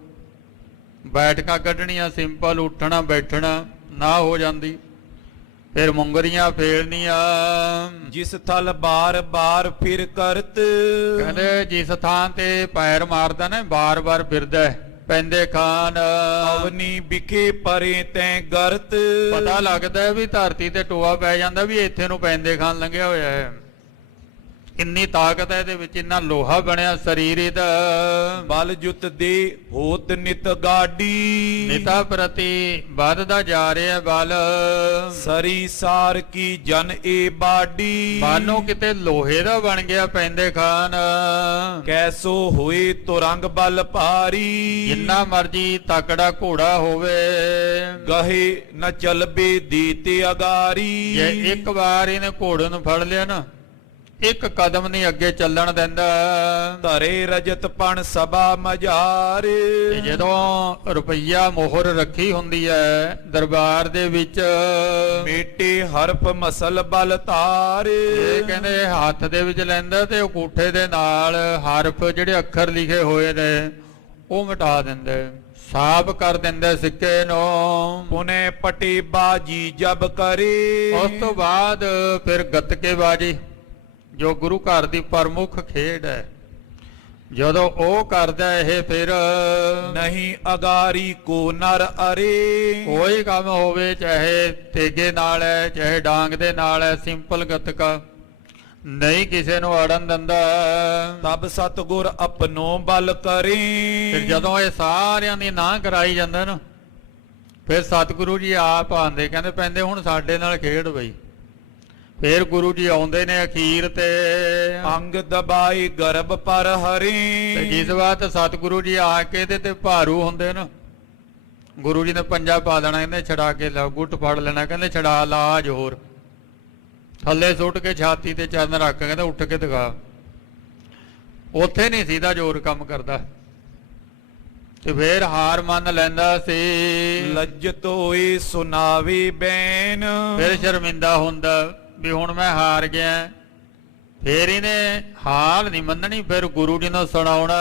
ਬੈਠਕਾਂ ਕੱਢਣੀਆਂ, ਸਿੰਪਲ ਉੱਠਣਾ ਬੈਠਣਾ ਨਾ ਹੋ ਜਾਂਦੀ, ਫਿਰ ਮੁੰਗਰੀਆਂ ਫੇਰਨੀਆਂ। ਜਿਸ ਥਲ ਬਾਰ ਬਾਰ ਫਿਰ ਕਰਤ, ਕਹਿੰਦੇ ਜਿਸ ਥਾਂ ਤੇ ਪੈਰ ਮਾਰਦਾ ਨਾ ਬਾਰ-ਬਾਰ ਫਿਰਦਾ ਪੈਂਦੇ ਖਾਨ। ਅਵਨੀ ਵਿਖੇ ਪਰੇ ਤੈਂ ਗਰਤ, ਪਤਾ ਲੱਗਦਾ ਵੀ ਧਰਤੀ ਤੇ ਟੋਆ ਪੈ ਜਾਂਦਾ ਵੀ ਇੱਥੇ ਨੂੰ ਪੈਂਦੇ ਖਾਨ ਲੰਘਿਆ ਹੋਇਆ ਹੈ। ਇੰਨੀ ਤਾਕਤ ਹੈ ਇਹਦੇ ਵਿੱਚ, ਇੰਨਾ ਲੋਹਾ ਬਣਿਆ ਸਰੀਰ ਇਹਦਾ। ਬਲ ਜੁਤ ਦੇ ਹੋਤ ਨਿਤ ਗਾਡੀ, ਨਿਤਾ ਪ੍ਰਤੀ ਵੱਧਦਾ ਜਾ ਰਿਹਾ ਬਲ। ਸਰੀ ਸਾਰ ਕੀ ਜਨ ਏ ਬਾਡੀ, ਮਾਨੋ ਕਿਤੇ ਲੋਹੇ ਦਾ ਬਣ ਗਿਆ ਪੈਂਦੇ ਖਾਨ। ਕੈਸੋ ਹੋਏ ਤੁਰੰਗ ਬਲ ਭਾਰੀ, ਜਿੰਨਾ ਮਰਜੀ ਤਕੜਾ ਘੋੜਾ ਹੋਵੇ ਗਹੇ ਨ ਚਲਬੇ ਦੀਤੇ ਅਗਾਰੀ। ਜੇ ਇੱਕ ਵਾਰ ਇਹਨੇ ਘੋੜੇ ਨੂੰ ਫੜ ਲਿਆ ਨਾ, ਇੱਕ ਕਦਮ ਨਹੀਂ ਅੱਗੇ ਚੱਲਣ ਦਿੰਦਾ। ਧਰੇ ਰਜਤ ਪਣ ਸਭਾ ਮਝਾਰ, ਤੇ ਜਦੋਂ ਰੁਪਈਆ ਮੋਹਰ ਰੱਖੀ ਹੁੰਦੀ ਹੈ ਦਰਬਾਰ ਦੇ ਵਿੱਚ, ਮੇਟੇ ਹਰਫ ਮਸਲ ਬਲ ਧਾਰ। ਇਹ ਕਹਿੰਦੇ ਹੱਥ ਦੇ ਵਿੱਚ ਲੈਂਦਾ ਤੇ ਉਹ ਅੰਗੂਠੇ ਦੇ ਨਾਲ ਹਰਫ ਜਿਹੜੇ ਅੱਖਰ ਲਿਖੇ ਹੋਏ ਨੇ ਉਹ ਮਿਟਾ ਦਿੰਦਾ। ਸਾਫ ਕਰ ਦਿੰਦੇ ਸਿੱਕੇ ਨੂੰ। ਪੁਨੇ ਪਟੀ ਬਾਜੀ ਜਬ ਕਰੇ। ਉਸ ਤੋਂ ਬਾਅਦ ਫਿਰ ਗੱਤਕੇਬਾਜੀ, ਜੋ ਗੁਰੂ ਘਰ ਦੀ ਪ੍ਰਮੁੱਖ ਖੇਡ ਹੈ, ਜਦੋਂ ਉਹ ਕਰਦਾ ਇਹ ਫਿਰ ਨਹੀਂ ਅਗਾਰੀ ਕੋ ਨਰ ਅਰੇ। ਕੋਈ ਕੰਮ ਹੋਵੇ, ਚਾਹੇ ਤੇਗੇ ਨਾਲ ਹੈ ਚਾਹੇ ਡਾਂਗ ਦੇ ਨਾਲ ਹੈ, ਸਿੰਪਲ ਗੱਤਕਾ ਨਹੀਂ ਕਿਸੇ ਨੂੰ ਅੜਨ ਦਿੰਦਾ। ਤਬ ਸਤਿਗੁਰ ਆਪਣੋ ਬਲ ਕਰੇ। ਫਿਰ ਜਦੋਂ ਇਹ ਸਾਰਿਆਂ ਦੀ ਨਾ ਕਰਾਈ ਜਾਂਦਾ ਨਾ, ਫਿਰ ਸਤਿਗੁਰੂ ਜੀ ਆਪ ਆਂਦੇ, ਕਹਿੰਦੇ ਪੈਂਦੇ ਹੁਣ ਸਾਡੇ ਨਾਲ ਖੇਡ ਬਈ। ਫਿਰ ਗੁਰੂ ਜੀ ਆਉਂਦੇ ਨੇ ਅਖੀਰ ਤੇ ਅੰਗ ਦਬਾਈ ਗਰਭ ਪਰ ਹਰੀ। ਤੇ ਜਿਸ ਵਾਤ ਸਤਿਗੁਰੂ ਜੀ ਆ ਕੇ ਤੇ ਭਾਰੂ ਹੁੰਦੇ ਨਾ, ਗੁਰੂ ਜੀ ਨੇ ਪੰਜਾ ਪਾ ਦੇਣਾ, ਕਹਿੰਦੇ ਛੜਾ ਕੇ ਲਾ, ਗੁੱਟ ਫੜ ਲੈਣਾ, ਕਹਿੰਦੇ ਛੜਾ ਲਾ ਜ਼ੋਰ, ਥੱਲੇ ਸੁੱਟ ਕੇ ਛਾਤੀ ਤੇ ਚਰਨ ਰੱਖ, ਕਹਿੰਦੇ ਉੱਠ ਕੇ ਦਿਖਾ। ਉੱਥੇ ਨਹੀਂ ਸੀਦਾ ਜ਼ੋਰ ਕੰਮ ਕਰਦਾ, ਤੇ ਫੇਰ ਹਾਰ ਮੰਨ ਲੈਂਦਾ ਸੀ। ਲੱਜਤ ਹੋਏ ਸੁਨਾਵੇ ਬੈਨ। ਫਿਰ ਸ਼ਰਮਿੰਦਾ ਹੁੰਦਾ ਵੀ ਹੁਣ ਮੈਂ ਹਾਰ ਗਿਆ। ਫੇਰ ਇਹਨੇ ਹਾਰ ਨਹੀਂ ਮੰਨਣੀ, ਫਿਰ ਗੁਰੂ ਜੀ ਨੂੰ ਸੁਣਾਉਣਾ।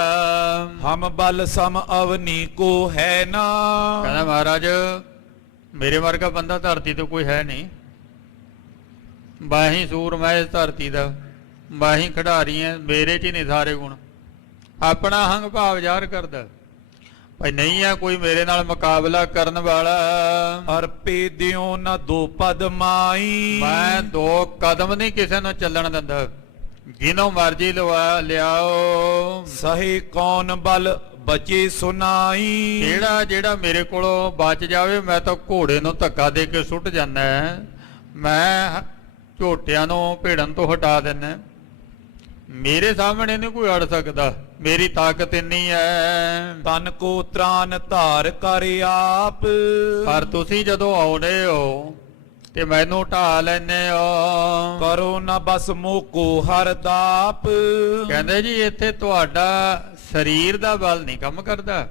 ਹਮ ਬਲ ਸਮ ਅਵਨੀ ਕੋ ਹੈ ਨਾ। ਕਹਿੰਦਾ ਮਹਾਰਾਜ ਮੇਰੇ ਵਰਗਾ ਬੰਦਾ ਧਰਤੀ ਤੇ ਕੋਈ ਹੈ ਨਹੀਂ। ਬਾਹੀ ਸੂਰਮਾ ਇਸ ਧਰਤੀ ਦਾ, ਬਾਹੀ ਖਿਡਾਰੀ ਹੈ, ਮੇਰੇ 'ਚ ਹੀ ਨਹੀਂ ਸਾਰੇ ਗੁਣ। ਆਪਣਾ ਹੰਗ ਭਾਵ ਜ਼ਾਹਰ ਕਰਦਾ ਭਾਈ ਨਹੀਂ ਆ ਕੋਈ ਮੇਰੇ ਨਾਲ ਮੁਕਾਬਲਾ ਕਰਨ ਵਾਲਾ। ਅਰਪੇ ਦਿਓ ਨਾ ਦੋ ਪਦ ਮਾਈ। ਮੈਂ ਦੋ ਕਦਮ ਨਹੀਂ ਕਿਸੇ ਨੂੰ ਚੱਲਣ ਦਿੰਦਾ, ਜਿਹਨੂੰ ਮਰਜ਼ੀ ਲਿਆਓ। ਸਹੀ ਕੌਣ ਬਲ ਬਚੇ ਸੁਨਾਈ। ਜਿਹੜਾ ਮੇਰੇ ਕੋਲੋਂ ਬਚ ਜਾਵੇ, ਮੈਂ ਤਾਂ ਘੋੜੇ ਨੂੰ ਧੱਕਾ ਦੇ ਕੇ ਸੁੱਟ ਜਾਂਦਾ। ਮੈਂ ਝੋਟਿਆਂ ਨੂੰ ਭੇੜਨ ਤੋਂ ਹਟਾ ਦਿੰਦਾ। ਮੇਰੇ ਸਾਹਮਣੇ ਨਹੀਂ ਕੋਈ ਅੜ ਸਕਦਾ, ਮੇਰੀ ਤਾਕਤ ਇੰਨੀ ਹੈ। ਤਨ ਕੋ ਤਰਾਨ ਧਾਰ ਕਰ ਆਪ। ਪਰ ਤੁਸੀਂ ਜਦੋਂ ਆਉਨੇ ਹੋ ਤੇ ਮੈਨੂੰ ਢਾ ਲੈਨੇ ਹੋ। ਕਰੋ ਨਾ ਬਸ ਮੋਕੋ ਹਰ ਦਾਪ। ਕਹਿੰਦੇ ਜੀ ਇੱਥੇ ਤੁਹਾਡਾ ਸਰੀਰ ਦਾ ਬਲ ਨਹੀਂ ਕੰਮ ਕਰਦਾ,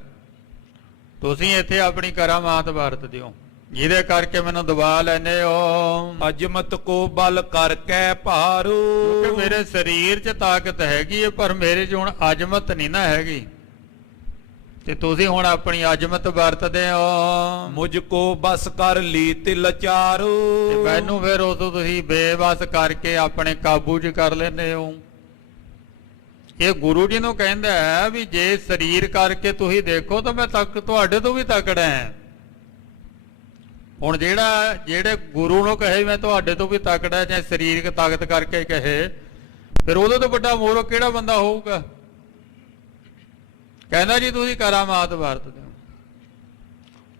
ਤੁਸੀਂ ਇੱਥੇ ਆਪਣੀ ਕਰਾਮਾਤ ਵਰਤਦੇ ਹੋ, ਜਿਹਦੇ ਕਰਕੇ ਮੈਨੂੰ ਦਬਾ ਲੈਨੇ ਹੋ। ਅਜਮਤ ਕੋ ਬਲ ਕਰਕੇ ਭਾਰੂ। ਕਿਉਂਕਿ ਮੇਰੇ ਸਰੀਰ 'ਚ ਤਾਕਤ ਹੈਗੀ ਹੈ, ਪਰ ਮੇਰੇ 'ਚ ਹੁਣ ਅਜਮਤ ਨਹੀਂ ਨਾ ਹੈਗੀ, ਤੇ ਤੁਸੀਂ ਹੁਣ ਆਪਣੀ ਅਜਮਤ ਵਰਤਦੇ ਹੋ। ਮੁਝ ਕੋ ਬਸ ਕਰ ਲੀ ਤਿਲ ਚਾਰੂ। ਤੇ ਮੈਨੂੰ ਫਿਰ ਉਦੋਂ ਤੁਸੀਂ ਬੇਵਸ ਕਰਕੇ ਆਪਣੇ ਕਾਬੂ 'ਚ ਕਰ ਲੈਂਦੇ ਹੋ। ਇਹ ਗੁਰੂ ਜੀ ਨੂੰ ਕਹਿੰਦਾ ਹੈ ਵੀ ਜੇ ਸਰੀਰ ਕਰਕੇ ਤੁਸੀਂ ਦੇਖੋ ਤਾਂ ਮੈਂ ਤੁਹਾਡੇ ਤੋਂ ਵੀ ਤਕੜਾ ਹਾਂ। ਹੁਣ ਜਿਹੜੇ ਗੁਰੂ ਨੂੰ ਕਹੇ ਮੈਂ ਤੁਹਾਡੇ ਤੋਂ ਵੀ ਤਕੜਾ, ਚਾਹੇ ਸਰੀਰਕ ਤਾਕਤ ਕਰਕੇ ਕਹੇ, ਫਿਰ ਉਹਦੇ ਤੋਂ ਵੱਡਾ ਮੋਰੋ ਕਿਹੜਾ ਬੰਦਾ ਹੋਊਗਾ। ਕਹਿੰਦਾ ਜੀ ਤੁਸੀਂ ਕਰਾਮਾਤ ਵਰਤਦੇ ਹੋ।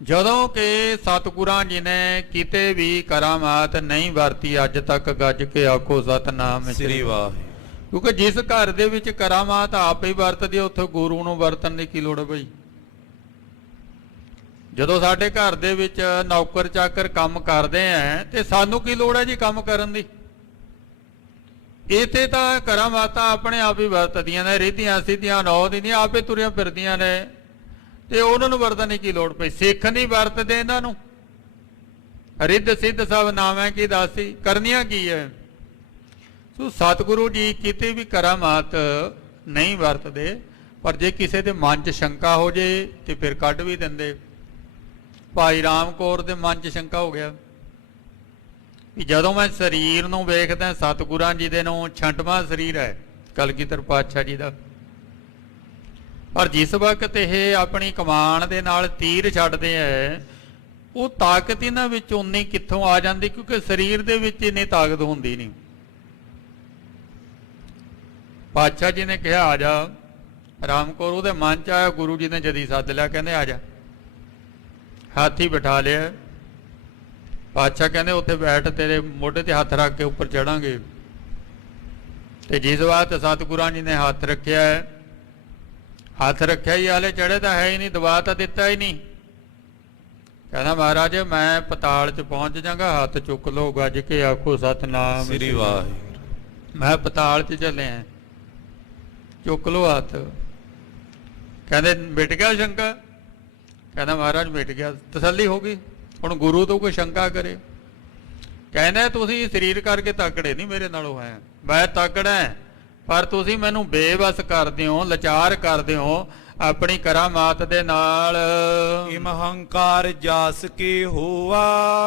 ਜਦੋਂ ਕਿ ਸਤਿਗੁਰਾਂ ਜੀ ਨੇ ਕਿਤੇ ਵੀ ਕਰਾਮਾਤ ਨਹੀਂ ਵਰਤੀ ਅੱਜ ਤੱਕ, ਗੱਜ ਕੇ ਆਖੋ ਸਤਿਨਾਮ ਸ੍ਰੀ ਵਾਹਿਗੁਰੂ। ਕਿਉਂਕਿ ਜਿਸ ਘਰ ਦੇ ਵਿੱਚ ਕਰਾਮਾਤ ਆਪ ਹੀ ਵਰਤਦੀ, ਉੱਥੇ ਗੁਰੂ ਨੂੰ ਵਰਤਣ ਦੀ ਕੀ ਲੋੜ ਹੈ ਬਈ। ਜਦੋਂ ਸਾਡੇ ਘਰ ਦੇ ਵਿੱਚ ਨੌਕਰ ਚਾਕਰ ਕੰਮ ਕਰਦੇ ਆ, ਤੇ ਸਾਨੂੰ ਕੀ ਲੋੜ ਹੈ ਜੀ ਕੰਮ ਕਰਨ ਦੀ। ਇੱਥੇ ਤਾਂ ਕਰਾਮਾਤਾਂ ਆਪਣੇ ਆਪ ਹੀ ਵਰਤਦੀਆਂ ਨੇ, ਰੀਤੀਆਂ ਸਿੱਧੀਆਂ ਨੌ ਦੀਆਂ ਆਪੇ ਤੁਰੀਆਂ ਫਿਰਦੀਆਂ ਨੇ, ਤੇ ਉਹਨਾਂ ਨੂੰ ਵਰਤਣ ਦੀ ਕੀ ਲੋੜ ਪਈ। ਸਿੱਖ ਨਹੀਂ ਵਰਤਦੇ ਇਹਨਾਂ ਨੂੰ। ਰਿੱਧ ਸਿੱਧ ਸਭ ਨਾਵੇਂ ਕੀ ਦਾਸੀ, ਕਰਨੀਆਂ ਕੀ ਹੈ। ਸੋ ਸਤਿਗੁਰੂ ਜੀ ਕਿਤੇ ਵੀ ਕਰਾਮਾਤ ਨਹੀਂ ਵਰਤਦੇ, ਪਰ ਜੇ ਕਿਸੇ ਦੇ ਮਨ 'ਚ ਸ਼ੰਕਾ ਹੋ ਜੇ ਤੇ ਫਿਰ ਕੱਢ ਵੀ ਦਿੰਦੇ। ਭਾਈ ਰਾਮ ਕੌਰ ਦੇ ਮਨ 'ਚ ਸ਼ੰਕਾ ਹੋ ਗਿਆ ਵੀ ਜਦੋਂ ਮੈਂ ਸਰੀਰ ਨੂੰ ਵੇਖਦਾ, ਸਤਿਗੁਰਾਂ ਜੀ ਦੇ ਨੂੰ ਛੰਟਵਾਂ ਸਰੀਰ ਹੈ ਕਲਗੀਧਰ ਪਾਤਸ਼ਾਹ ਜੀ ਦਾ, ਪਰ ਜਿਸ ਵਕਤ ਇਹ ਆਪਣੀ ਕਮਾਨ ਦੇ ਨਾਲ ਤੀਰ ਛੱਡਦੇ ਐ, ਉਹ ਤਾਕਤ ਇਹਨਾਂ ਵਿੱਚ ਉਨੀ ਕਿੱਥੋਂ ਆ ਜਾਂਦੀ, ਕਿਉਂਕਿ ਸਰੀਰ ਦੇ ਵਿੱਚ ਇੰਨੀ ਤਾਕਤ ਹੁੰਦੀ ਨਹੀਂ। ਪਾਤਸ਼ਾਹ ਜੀ ਨੇ ਕਿਹਾ ਆ ਜਾ। ਰਾਮ ਕੌਰ ਉਹਦੇ ਮਨ 'ਚ ਆਇਆ, ਗੁਰੂ ਜੀ ਨੇ ਜਦੀ ਸੱਦ ਲਿਆ, ਕਹਿੰਦੇ ਆ ਜਾ। ਹਾਥੀ ਬਿਠਾ ਲਿਆ। ਪਾਤਸ਼ਾਹ ਕਹਿੰਦੇ ਉੱਥੇ ਬੈਠ, ਤੇਰੇ ਮੋਢੇ ਤੇ ਹੱਥ ਰੱਖ ਕੇ ਉੱਪਰ ਚੜਾਂਗੇ। ਤੇ ਜਿਸ ਵਾਤ ਸਤਿਗੁਰਾਂ ਜੀ ਨੇ ਹੱਥ ਰੱਖਿਆ, ਹੱਥ ਰੱਖਿਆ ਹੀ ਹਾਲੇ ਚੜੇ ਤਾਂ ਹੈ ਹੀ ਨਹੀਂ, ਦਬਾ ਤਾਂ ਦਿੱਤਾ ਹੀ ਨਹੀਂ। ਕਹਿੰਦਾ ਮਹਾਰਾਜ ਮੈਂ ਪਤਾਲ 'ਚ ਪਹੁੰਚ ਜਾਗਾ, ਹੱਥ ਚੁੱਕ ਲਓ, ਗੱਜ ਕੇ ਆਖੋ ਸਤਿਨਾਮ ਸ੍ਰੀ ਵਾਹਿਗੁਰੂ। ਮੈਂ ਪਤਾਲ 'ਚ ਚੱਲਿਆ, ਚੁੱਕ ਲਓ ਹੱਥ। ਕਹਿੰਦੇ ਮਿਟ ਗਿਆ ਸ਼ੰਕਾ। ਕਹਿੰਦਾ ਮਹਾਰਾਜ ਮਿਟ ਗਿਆ, ਤਸੱਲੀ ਹੋ ਗਈ, ਹੁਣ ਗੁਰੂ ਤੋਂ ਕੋਈ ਸ਼ੰਕਾ ਕਰੇ। ਕਹਿੰਦਾ ਤੁਸੀਂ ਸਰੀਰ ਕਰਕੇ ਤਕੜੇ ਨਹੀਂ ਮੇਰੇ ਨਾਲੋਂ ਹੈ, ਮੈਂ ਤਕੜਾ, ਪਰ ਤੁਸੀਂ ਮੈਨੂੰ ਬੇਵਸ ਕਰਦੇ ਹੋ, ਲਾਚਾਰ ਕਰਦੇ ਹੋ। ਆਪਣੀ ਕਰਾਮਾਤ ਦੇ ਨਾਲ। ਇਮ ਹੰਕਾਰ ਜਾਸ ਕੇ ਹੋਆ।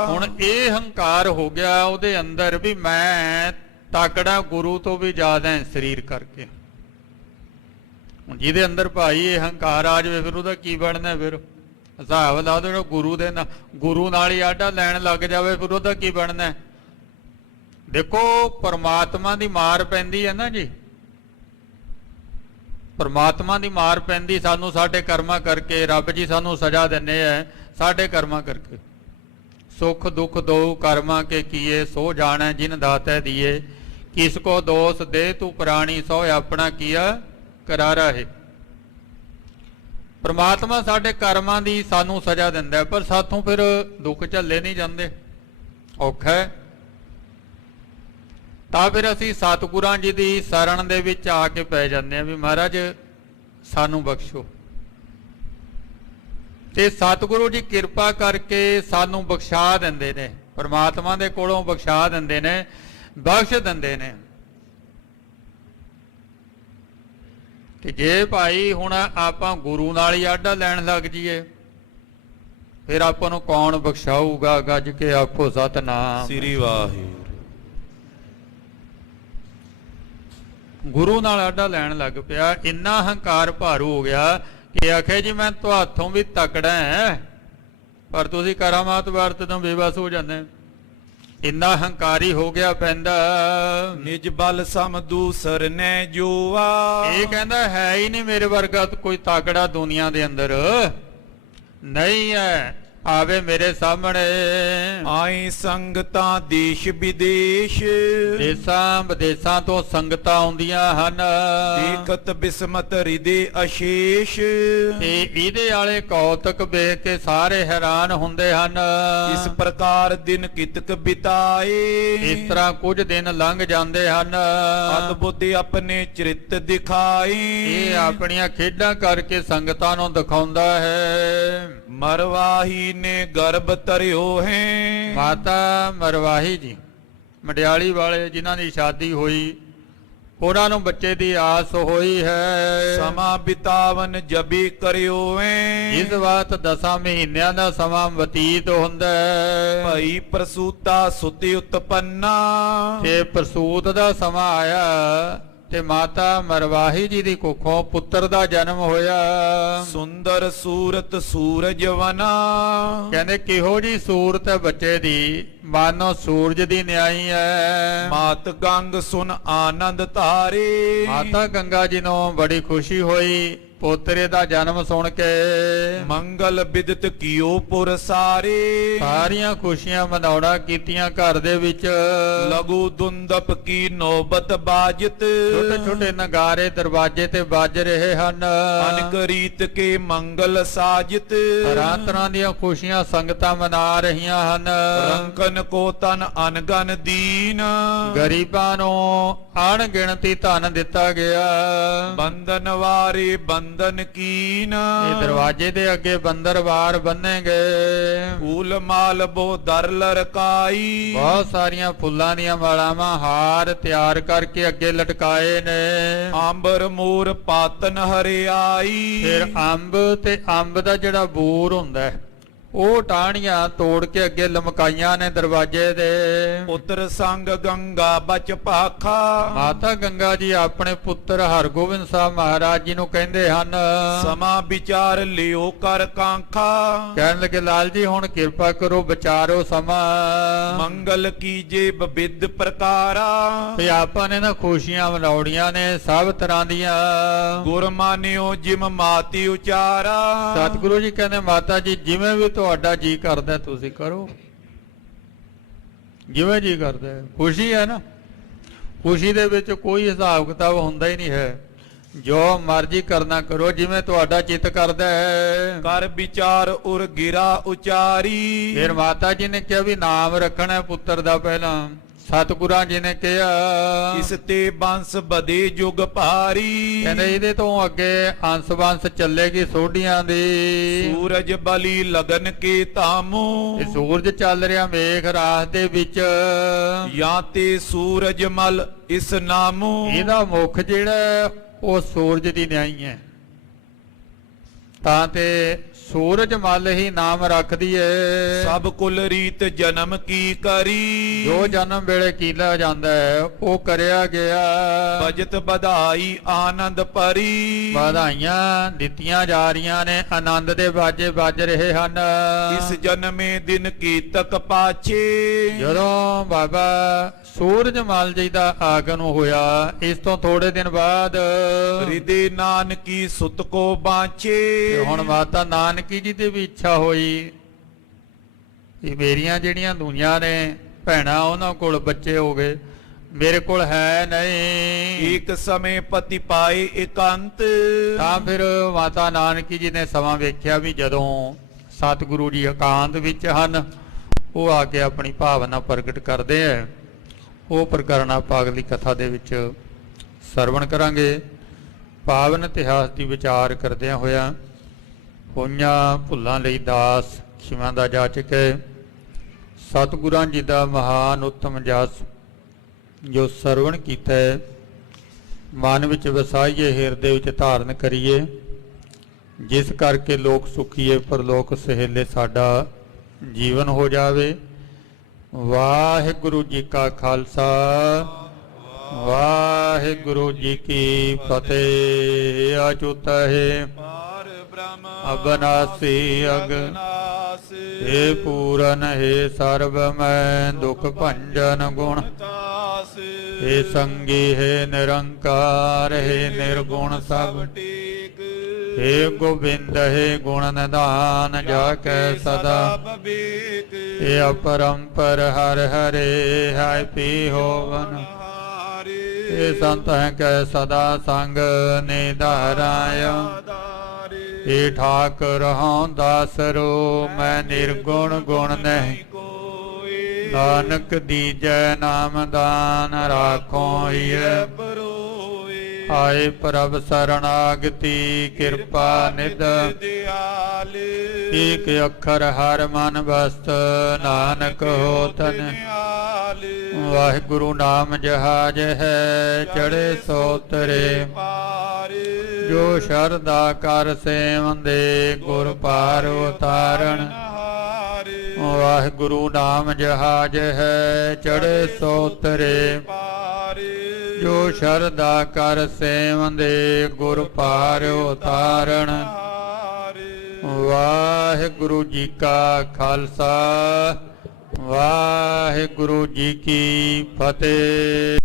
ਹੁਣ ਇਹ ਹੰਕਾਰ ਹੋ ਗਿਆ ਉਹਦੇ ਅੰਦਰ ਵੀ ਮੈਂ ਤਕੜਾ ਗੁਰੂ ਤੋਂ ਵੀ ਜ਼ਿਆਦਾ ਹੈ ਸਰੀਰ ਕਰਕੇ। ਹੁਣ ਜਿਹਦੇ ਅੰਦਰ ਭਾਈ ਇਹ ਹੰਕਾਰ ਆ ਜਾਵੇ ਫਿਰ ਉਹਦਾ ਕੀ ਬਣਨਾ? ਫਿਰ ਹਿਸਾਬ ਲਾ ਦੋ, ਜਿਹੜਾ ਗੁਰੂ ਨਾਲ ਹੀ ਆਡਾ ਲੈਣ ਲੱਗ ਜਾਵੇ ਫਿਰ ਉਹਦਾ ਕੀ ਬਣਨਾ? ਦੇਖੋ ਪਰਮਾਤਮਾ ਦੀ ਮਾਰ ਪੈਂਦੀ ਹੈ ਨਾ ਜੀ, ਪਰਮਾਤਮਾ ਦੀ ਮਾਰ ਪੈਂਦੀ ਸਾਨੂੰ ਸਾਡੇ ਕਰਮਾਂ ਕਰਕੇ। ਰੱਬ ਜੀ ਸਾਨੂੰ ਸਜ਼ਾ ਦਿੰਦੇ ਆ ਸਾਡੇ ਕਰਮਾਂ ਕਰਕੇ। ਸੁਖ ਦੁਖ ਦੋ ਕਰਮਾਂ ਕੇ ਕੀਏ, ਸੋ ਜਾਣੈ ਜਿਨ ਦਾਤੈ ਦੀਏ। ਕਿਸ ਕੋ ਦੋਸ ਦੇ ਤੂੰ ਪ੍ਰਾਣੀ, ਸੋ ਆਪਣਾ ਕੀਆ ਕਰਾਰਾ ਹੈ। ਪਰਮਾਤਮਾ ਸਾਡੇ ਕਰਮਾਂ ਦੀ ਸਾਨੂੰ ਸਜ਼ਾ ਦਿੰਦਾ ਹੈ, ਪਰ ਸਾਥੋਂ ਫਿਰ ਦੁੱਖ ਝੱਲੇ ਨਹੀਂ ਜਾਂਦੇ, ਔਖਾ ਹੈ। ਤਾਂ ਫਿਰ ਅਸੀਂ ਸਤਿਗੁਰਾਂ ਜੀ ਦੀ ਸ਼ਰਨ ਦੇ ਵਿੱਚ ਆ ਕੇ ਪੈ ਜਾਂਦੇ ਹਾਂ ਵੀ ਮਹਾਰਾਜ ਸਾਨੂੰ ਬਖਸ਼ੋ। ਤੇ ਸਤਿਗੁਰੂ ਜੀ ਕਿਰਪਾ ਕਰਕੇ ਸਾਨੂੰ ਬਖਸ਼ਾ ਦਿੰਦੇ ਨੇ, ਪਰਮਾਤਮਾ ਦੇ ਕੋਲੋਂ ਬਖਸ਼ਾ ਦਿੰਦੇ ਨੇ, ਬਖਸ਼ ਦਿੰਦੇ ਨੇ। ਤੇ ਜੇ ਭਾਈ ਹੁਣ ਆਪਾਂ ਗੁਰੂ ਨਾਲ ਹੀ ਆਡਾ ਲੈਣ ਲੱਗ ਜਾਈਏ ਫਿਰ ਆਪਾਂ ਨੂੰ ਕੌਣ ਬਖਸ਼ਾਊਗਾ? ਗੱਜ ਕੇ ਆਖੋ ਸਤਿਨਾਮ ਸ੍ਰੀ ਵਾਹਿਗੁਰੂ। ਗੁਰੂ ਨਾਲ ਆਡਾ ਲੈਣ ਲੱਗ ਪਿਆ, ਇੰਨਾ ਹੰਕਾਰ ਭਾਰੂ ਹੋ ਗਿਆ ਕਿ ਆਖੇ ਜੀ ਮੈਂ ਤੁਹਾਥੋਂ ਵੀ ਤਕੜਾ ਹੈ, ਪਰ ਤੁਸੀਂ ਕਰਾਮਾਤ ਵਰਤ ਤੋਂ ਬੇਬਸ ਹੋ ਜਾਂਦੇ। ਇੰਨਾ ਹੰਕਾਰੀ ਹੋ ਗਿਆ ਪੈਂਦਾ। ਨਿਜ ਬਲ ਸਮ ਦੂਸਰ ਨੇ ਜੋਆ। ਇਹ ਕਹਿੰਦਾ ਹੈ ਹੀ ਨਹੀਂ ਮੇਰੇ ਵਰਗਾ ਕੋਈ ਤਕੜਾ ਦੁਨੀਆ ਦੇ ਅੰਦਰ ਨਹੀਂ ਹੈ, ਆਵੇ ਮੇਰੇ ਸਾਹਮਣੇ। ਆਈ ਸੰਗਤਾਂ ਦੇਸ਼ ਵਿਦੇਸ਼, ਦੇਸਾਂ ਵਿਦੇਸਾਂ ਤੋਂ ਸੰਗਤਾਂ ਆਉਂਦੀਆਂ ਹਨ। ਦੇਖਤ ਬਿਸਮਤ ਹਿਰਦੇ ਅਸ਼ੇਸ਼। ਤੇ ਇਹਦੇ ਵਾਲੇ ਕੌਤਕ ਵੇਖ ਕੇ ਸਾਰੇ ਹੈਰਾਨ ਹੁੰਦੇ ਹਨ। ਇਸ ਪ੍ਰਕਾਰ ਦਿਨ ਕਿਤਕ ਬਿਤਾਏ। ਇਸ ਤਰ੍ਹਾਂ ਕੁਝ ਦਿਨ ਲੰਘ ਜਾਂਦੇ ਹਨ। ਅਦਭੁਤ ਆਪਣੇ ਚਰਿਤ ਦਿਖਾਈ। ਇਹ ਆਪਣੀਆਂ ਖੇਡਾਂ ਕਰਕੇ ਸੰਗਤਾਂ ਨੂੰ ਦਿਖਾਉਂਦਾ ਹੈ। ਮਰਵਾਹੀ ਨੇ ਗਰਭ ਧਰਿਓ ਹੈ। ਮਾਤਾ ਮਰਵਾਹੀ ਜੀ ਮਡਿਆਲੀ ਵਾਲੇ ਜਿਨ੍ਹਾਂ ਦੀ ਸ਼ਾਦੀ ਹੋਈ, ਉਹਨਾਂ ਨੂੰ ਬੱਚੇ ਦੀ ਆਸ ਹੋਈ ਹੈ। ਸਮਾਂ ਬਿਤਾਵਨ ਜਬੀ ਕਰਿਓ ਹੈ। ਇਸ ਵਾਤ 10 ਮਹੀਨਿਆਂ ਦਾ ਸਮਾਂ ਬਤੀਤ ਹੁੰਦਾ ਹੈ। ਭਈ ਪ੍ਰਸੂਤਾ ਸੁਤੀ ਉਤਪੰਨਾ। ਤੇ ਪ੍ਰਸੂਤ ਦਾ ਸਮਾਂ ਆਇਆ ਤੇ ਮਾਤਾ ਮਰਵਾਹੀ ਜੀ ਦੀ ਕੁੱਖੋਂ ਪੁੱਤਰ ਦਾ ਜਨਮ ਹੋਇਆ। ਸੁੰਦਰ ਸੂਰਤ ਸੂਰਜ ਵਨਾ। ਕਹਿੰਦੇ ਕਿਹੋ ਜੀ ਸੂਰਤ ਹੈ ਬੱਚੇ ਦੀ, ਮਾਨੋ ਸੂਰਜ ਦੀ ਨਿਆਈ ਹੈ। ਮਾਤ ਗੰਗ ਸੁਨ ਆਨੰਦ ਧਾਰੇ। ਮਾਤਾ ਗੰਗਾ ਜੀ ਨੂੰ ਬੜੀ ਖੁਸ਼ੀ ਹੋਈ ਪੋਤਰੇ ਦਾ ਜਨਮ ਸੁਣ ਕੇ। ਮੰਗਲ ਬਿਦਤ ਕੀਓ ਪੁਰ ਸਾਰੇ। ਸਾਰੀਆਂ ਖੁਸ਼ੀਆਂ ਮਨਾਉਣਾ ਕੀਤੀਆਂ ਘਰ ਦੇ ਵਿੱਚ। ਲਘੂ ਦੁੰਦਪ ਕੀ ਨੌਬਤ ਬਾਜਤ। ਛੋਟੇ ਛੋਟੇ ਨਗਾਰੇ ਦਰਵਾਜ਼ੇ ਤੇ ਵੱਜ ਰਹੇ ਹਨ। ਅਨਕ ਰੀਤ ਕੇ ਮੰਗਲ ਸਾਜਿਤ। ਤਰ੍ਹਾਂ ਤਰ੍ਹਾਂ ਦੀਆਂ ਖੁਸ਼ੀਆਂ ਸੰਗਤਾਂ ਮਨਾ ਰਹੀਆਂ ਹਨ। ਰੰਕਨ ਕੋ ਤਨ ਅਨਗਨ ਦੀਨ। ਗਰੀਬਾਂ ਨੂੰ ਅਣਗਿਣਤੀ ਧਨ ਦਿੱਤਾ ਗਿਆ। ਬੰਧਨ ਵਾਰੇ ਬੰਧਨ ਕੀਨ। ਇਹ ਦਰਵਾਜ਼ੇ ਦੇ ਅੱਗੇ ਬੰਦਰਵਾਰ ਬੰਨੇ ਗਏ। ਫੂਲ ਮਾਲ ਬੋ ਦਰ ਲਰਕਾਈ। ਬਹੁਤ ਸਾਰੀਆਂ ਫੁੱਲਾਂ ਦੀਆਂ ਮਾਲਾਵਾਂ ਹਾਰ ਤਿਆਰ ਕਰਕੇ ਅੱਗੇ ਲਟਕਾਏ ਨੇ। ਅੰਬਰ ਮੋਰ ਪਾਤਨ ਹਰਿਆਈ। ਫਿਰ ਅੰਬ ਤੇ ਅੰਬ ਦਾ ਜਿਹੜਾ ਬੂਰ ਹੁੰਦਾ ਹੈ ਉਹ ਟਾਹਣੀਆਂ ਤੋੜ ਕੇ ਅੱਗੇ ਲਮਕਾਈਆਂ ਨੇ ਦਰਵਾਜ਼ੇ ਦੇ। ਪੁੱਤਰ ਸੰਗ ਗੰਗਾ ਬਚ ਭਾਖਾ। ਮਾਤਾ ਗੰਗਾ ਜੀ ਆਪਣੇ ਪੁੱਤਰ ਹਰਗੋਬਿੰਦ ਸਾਹਿਬ ਮਹਾਰਾਜ ਜੀ ਨੂੰ ਕਹਿੰਦੇ ਹਨ। ਸਮਾਂ ਵਿਚਾਰ ਲਿਓ ਕਰ ਕਾਂਖਾ। ਕਹਿਣ ਲੱਗੇ ਲਾਲ ਜੀ ਹੁਣ ਕਿਰਪਾ ਕਰੋ ਵਿਚਾਰੋ ਸਮਾਂ। ਮੰਗਲ ਕੀਜੇ ਬਵਿੱਧ ਪ੍ਰਕਾਰਾ। ਤੇ ਆਪਾਂ ਨੇ ਨਾ ਖੁਸ਼ੀਆਂ ਮਨਾਉਣੀਆਂ ਨੇ ਸਭ ਤਰ੍ਹਾਂ ਦੀਆਂ। ਗੁਰ ਮਾਨਿਓ ਜਿਮ ਮਾਤੀ ਉਚਾਰਾ। ਸਤਿਗੁਰੂ ਜੀ ਕਹਿੰਦੇ ਮਾਤਾ ਜੀ ਜਿਵੇਂ ਵੀ ਤੁਹਾਡਾ ਜੀ ਕਰਦਾ ਤੁਸੀਂ ਕਰੋ, ਜਿਵੇਂ ਜੀ ਕਰਦਾ। ਖੁਸ਼ੀ ਹੈ ਨਾ, ਖੁਸ਼ੀ ਦੇ ਵਿੱਚ ਕੋਈ ਹਿਸਾਬ ਕਿਤਾਬ ਹੁੰਦਾ ਹੀ ਨਹੀਂ ਹੈ। ਜੋ ਮਰਜ਼ੀ ਕਰਨਾ ਕਰੋ, ਜਿਵੇਂ ਤੁਹਾਡਾ ਚਿੱਤ ਕਰਦਾ ਹੈ। ਕਰ ਵਿਚਾਰ ਉਰ ਗਿਰਾ ਉਚਾਰੀ। ਫਿਰ ਮਾਤਾ ਜੀ ਨੇ ਕਿਹਾ ਵੀ ਨਾਮ ਰੱਖਣਾ ਪੁੱਤਰ ਦਾ ਪਹਿਲਾਂ। ਸਤਿਗੁਰਾਂ ਜੀ ਨੇ ਕਿਹਾ ਇਸ ਤੇ ਬੰਸ ਬਦੇ ਜੁਗ ਭਾਰੀ। ਕਹਿੰਦੇ ਇਹਦੇ ਤੋਂ ਅੱਗੇ ਅੰਸ ਬੰਸ ਚੱਲੇਗੀ ਸੋਢੀਆਂ ਦੀ। ਸੂਰਜ ਬਲੀ ਲਗਨ ਕੇ ਤਾਮੂ। ਇਹ ਸੂਰਜ ਚੱਲ ਰਿਹਾ ਮੇਘ ਰਾਤ ਦੇ ਵਿੱਚ। ਜਾਂ ਤੇ ਸੂਰਜ ਮਲ ਇਸ ਨਾਮੂ। ਇਹਦਾ ਮੁੱਖ ਜਿਹੜਾ ਉਹ ਸੂਰਜ ਦੀ ਨਿਆਈ ਹੈ। ਤਾਂ ਤੇ ਸੂਰਜ ਮਲ ਹੀ ਨਾਮ ਰੱਖ ਦੀਏ। ਸਭ ਕੁਲ ਰੀਤ ਜਨਮ ਕੀ ਕਰੀ। ਜੋ ਜਨਮ ਵੇਲੇ ਕੀਲਾ ਜਾਂਦਾ ਹੈ ਉਹ ਕਰਿਆ ਗਿਆ। ਭਜਤ ਵਧਾਈ ਆਨੰਦ ਭਰੀ। ਵਧਾਈਆਂ ਦਿੱਤੀਆਂ ਜਾ ਰਹੀਆਂ ਨੇ, ਆਨੰਦ ਦੇ ਬਾਜੇ ਵੱਜ ਰਹੇ ਹਨ। ਇਸ ਜਨਮੇ ਦਿਨ ਕੀ ਤਕ ਪਾਛੇ। ਜਦੋਂ ਬਾਬਾ ਸੂਰਜ ਮਲ ਜੀ ਦਾ ਆਗਮਨ ਹੋਇਆ, ਇਸ ਤੋਂ ਥੋੜੇ ਦਿਨ ਬਾਅਦ ਹਿਰਦੇ ਨਾਨਕੀ ਸੁਤ ਕੋ ਬਾਂਚੇ। ਤੇ ਹੁਣ ਮਾਤਾ ਨਾਨਕੀ ਜੀ ਦੀ ਵੀ ਇੱਛਾ ਹੋਈ ਕਿ ਮੇਰੀਆਂ ਜਿਹੜੀਆਂ ਦੂਈਆਂ ਨੇ ਭੈਣਾਂ ਉਹਨਾਂ ਕੋਲ ਬੱਚੇ ਹੋ ਗਏ, ਮੇਰੇ ਕੋਲ ਹੈ ਨਹੀਂ। ਇੱਕ ਸਮੇਂ ਪਤੀ ਪਾਏ ਇਕਾਂਤ। ਤਾਂ ਫਿਰ ਮਾਤਾ ਨਾਨਕੀ ਜੀ ਨੇ ਸਮਾਂ ਵੇਖਿਆ ਵੀ ਜਦੋਂ ਸਤਿਗੁਰੂ ਜੀ ਇਕਾਂਤ ਵਿੱਚ ਹਨ, ਉਹ ਆ ਕੇ ਆਪਣੀ ਭਾਵਨਾ ਪ੍ਰਗਟ ਕਰਦੇ ਹੈ। ਉਹ ਪ੍ਰਕਰਣ ਆਪਾਂ ਅਗਲੀ ਕਥਾ ਦੇ ਵਿੱਚ ਸਰਵਣ ਕਰਾਂਗੇ। ਪਾਵਨ ਇਤਿਹਾਸ ਦੀ ਵਿਚਾਰ ਕਰਦਿਆਂ ਹੋਇਆਂ ਹੋਈਆਂ ਭੁੱਲਾਂ ਲਈ ਦਾਸ ਖਿਮਾ ਦਾ ਜਾਚਕ ਹੈ। ਸਤਿਗੁਰਾਂ ਜੀ ਦਾ ਮਹਾਨ ਉੱਤਮ ਜਸ ਜੋ ਸਰਵਣ ਕੀਤਾ ਹੈ, ਮਨ ਵਿੱਚ ਵਸਾਈਏ, ਹਿਰਦੇ ਵਿੱਚ ਧਾਰਨ ਕਰੀਏ, ਜਿਸ ਕਰਕੇ ਲੋਕ ਸੁਖੀਏ ਪਰਲੋਕ ਸਹੇਲੇ ਸਾਡਾ ਜੀਵਨ ਹੋ ਜਾਵੇ। ਵਾਹਿਗੁਰੂ ਜੀ ਕਾ ਖਾਲਸਾ, ਵਾਹਿਗੁਰੂ ਜੀ ਕੀ ਫਤਿਹ। ਅਚੁੱਤ ਹੈ ਅਬਨਾਸੀ ਅਗਨਾਸ, ਹੇ ਪੂਰਨ ਹੈ ਸਰਬ ਮੈਂ ਦੁਖ ਭੰਜਨ ਗੁਣ। ਹੇ ਸੰਗੀ ਹੈ ਨਿਰੰਕਾਰ, ਹੈ ਨਿਰਗੁਣ ਸਭ। ਹੇ ਗੋਬਿੰਦ ਹੈ ਗੁਣ ਨਿਧਾਨ, ਜਾ ਕੈ ਸਦਾ। ਹੇ ਅਪਰੰਪਰ ਹਰ ਹਰੇ, ਹੈ ਪੀ ਹੋਵਨ। ਹੇ ਸੰਤ ਹੈ ਕੈ ਸਦਾ ਸੰਗ ਨਿਧਾਰਾਇ। ਹੇ ਠਾਕੁਰ ਹਉ ਦਾਸਰੋ, ਮੈਂ ਨਿਰਗੁਣ ਗੁਣ ਨਹੀਂ। ਨਾਨਕ ਦੀਜੈ ਨਾਮ ਦਾਨ, ਰਾਖੋ ਹੀਐ ਆਏ ਪ੍ਰਭ ਸਰਣਾਗਤੀ, ਕਿਰਪਾ ਨਿਧ ਦਿਆਲ। ਏਕ ਅੱਖਰ ਹਰ ਮਨ ਬਸਤ, ਨਾਨਕ ਹੋਤ ਨਿਹਾਲ। ਵਾਹਿਗੁਰੂ ਨਾਮ ਜਹਾਜ ਹੈ, ਚੜੇ ਸੋ ਤਰੇ ਪਾਰ। ਜੋ ਸ਼ਰਧਾ ਕਰ ਸੇਵੰਦੇ, ਗੁਰ ਪਾਰ ਉਤਾਰਨ। ਵਾਹਿਗੁਰੂ ਨਾਮ ਜਹਾਜ ਹੈ, ਚੜੇ ਸੋ ਤਰੇ ਪਾਰ। ਜੋ ਸ਼ਰਧਾ ਕਰ ਸੇਵੰਦੇ, ਗੁਰ ਪਾਰ ਉਤਾਰਨ। ਵਾਹਿਗੁਰੂ ਜੀ ਕਾ ਖਾਲਸਾ, ਵਾਹਿਗੁਰੂ ਜੀ ਕੀ ਫਤਿਹ।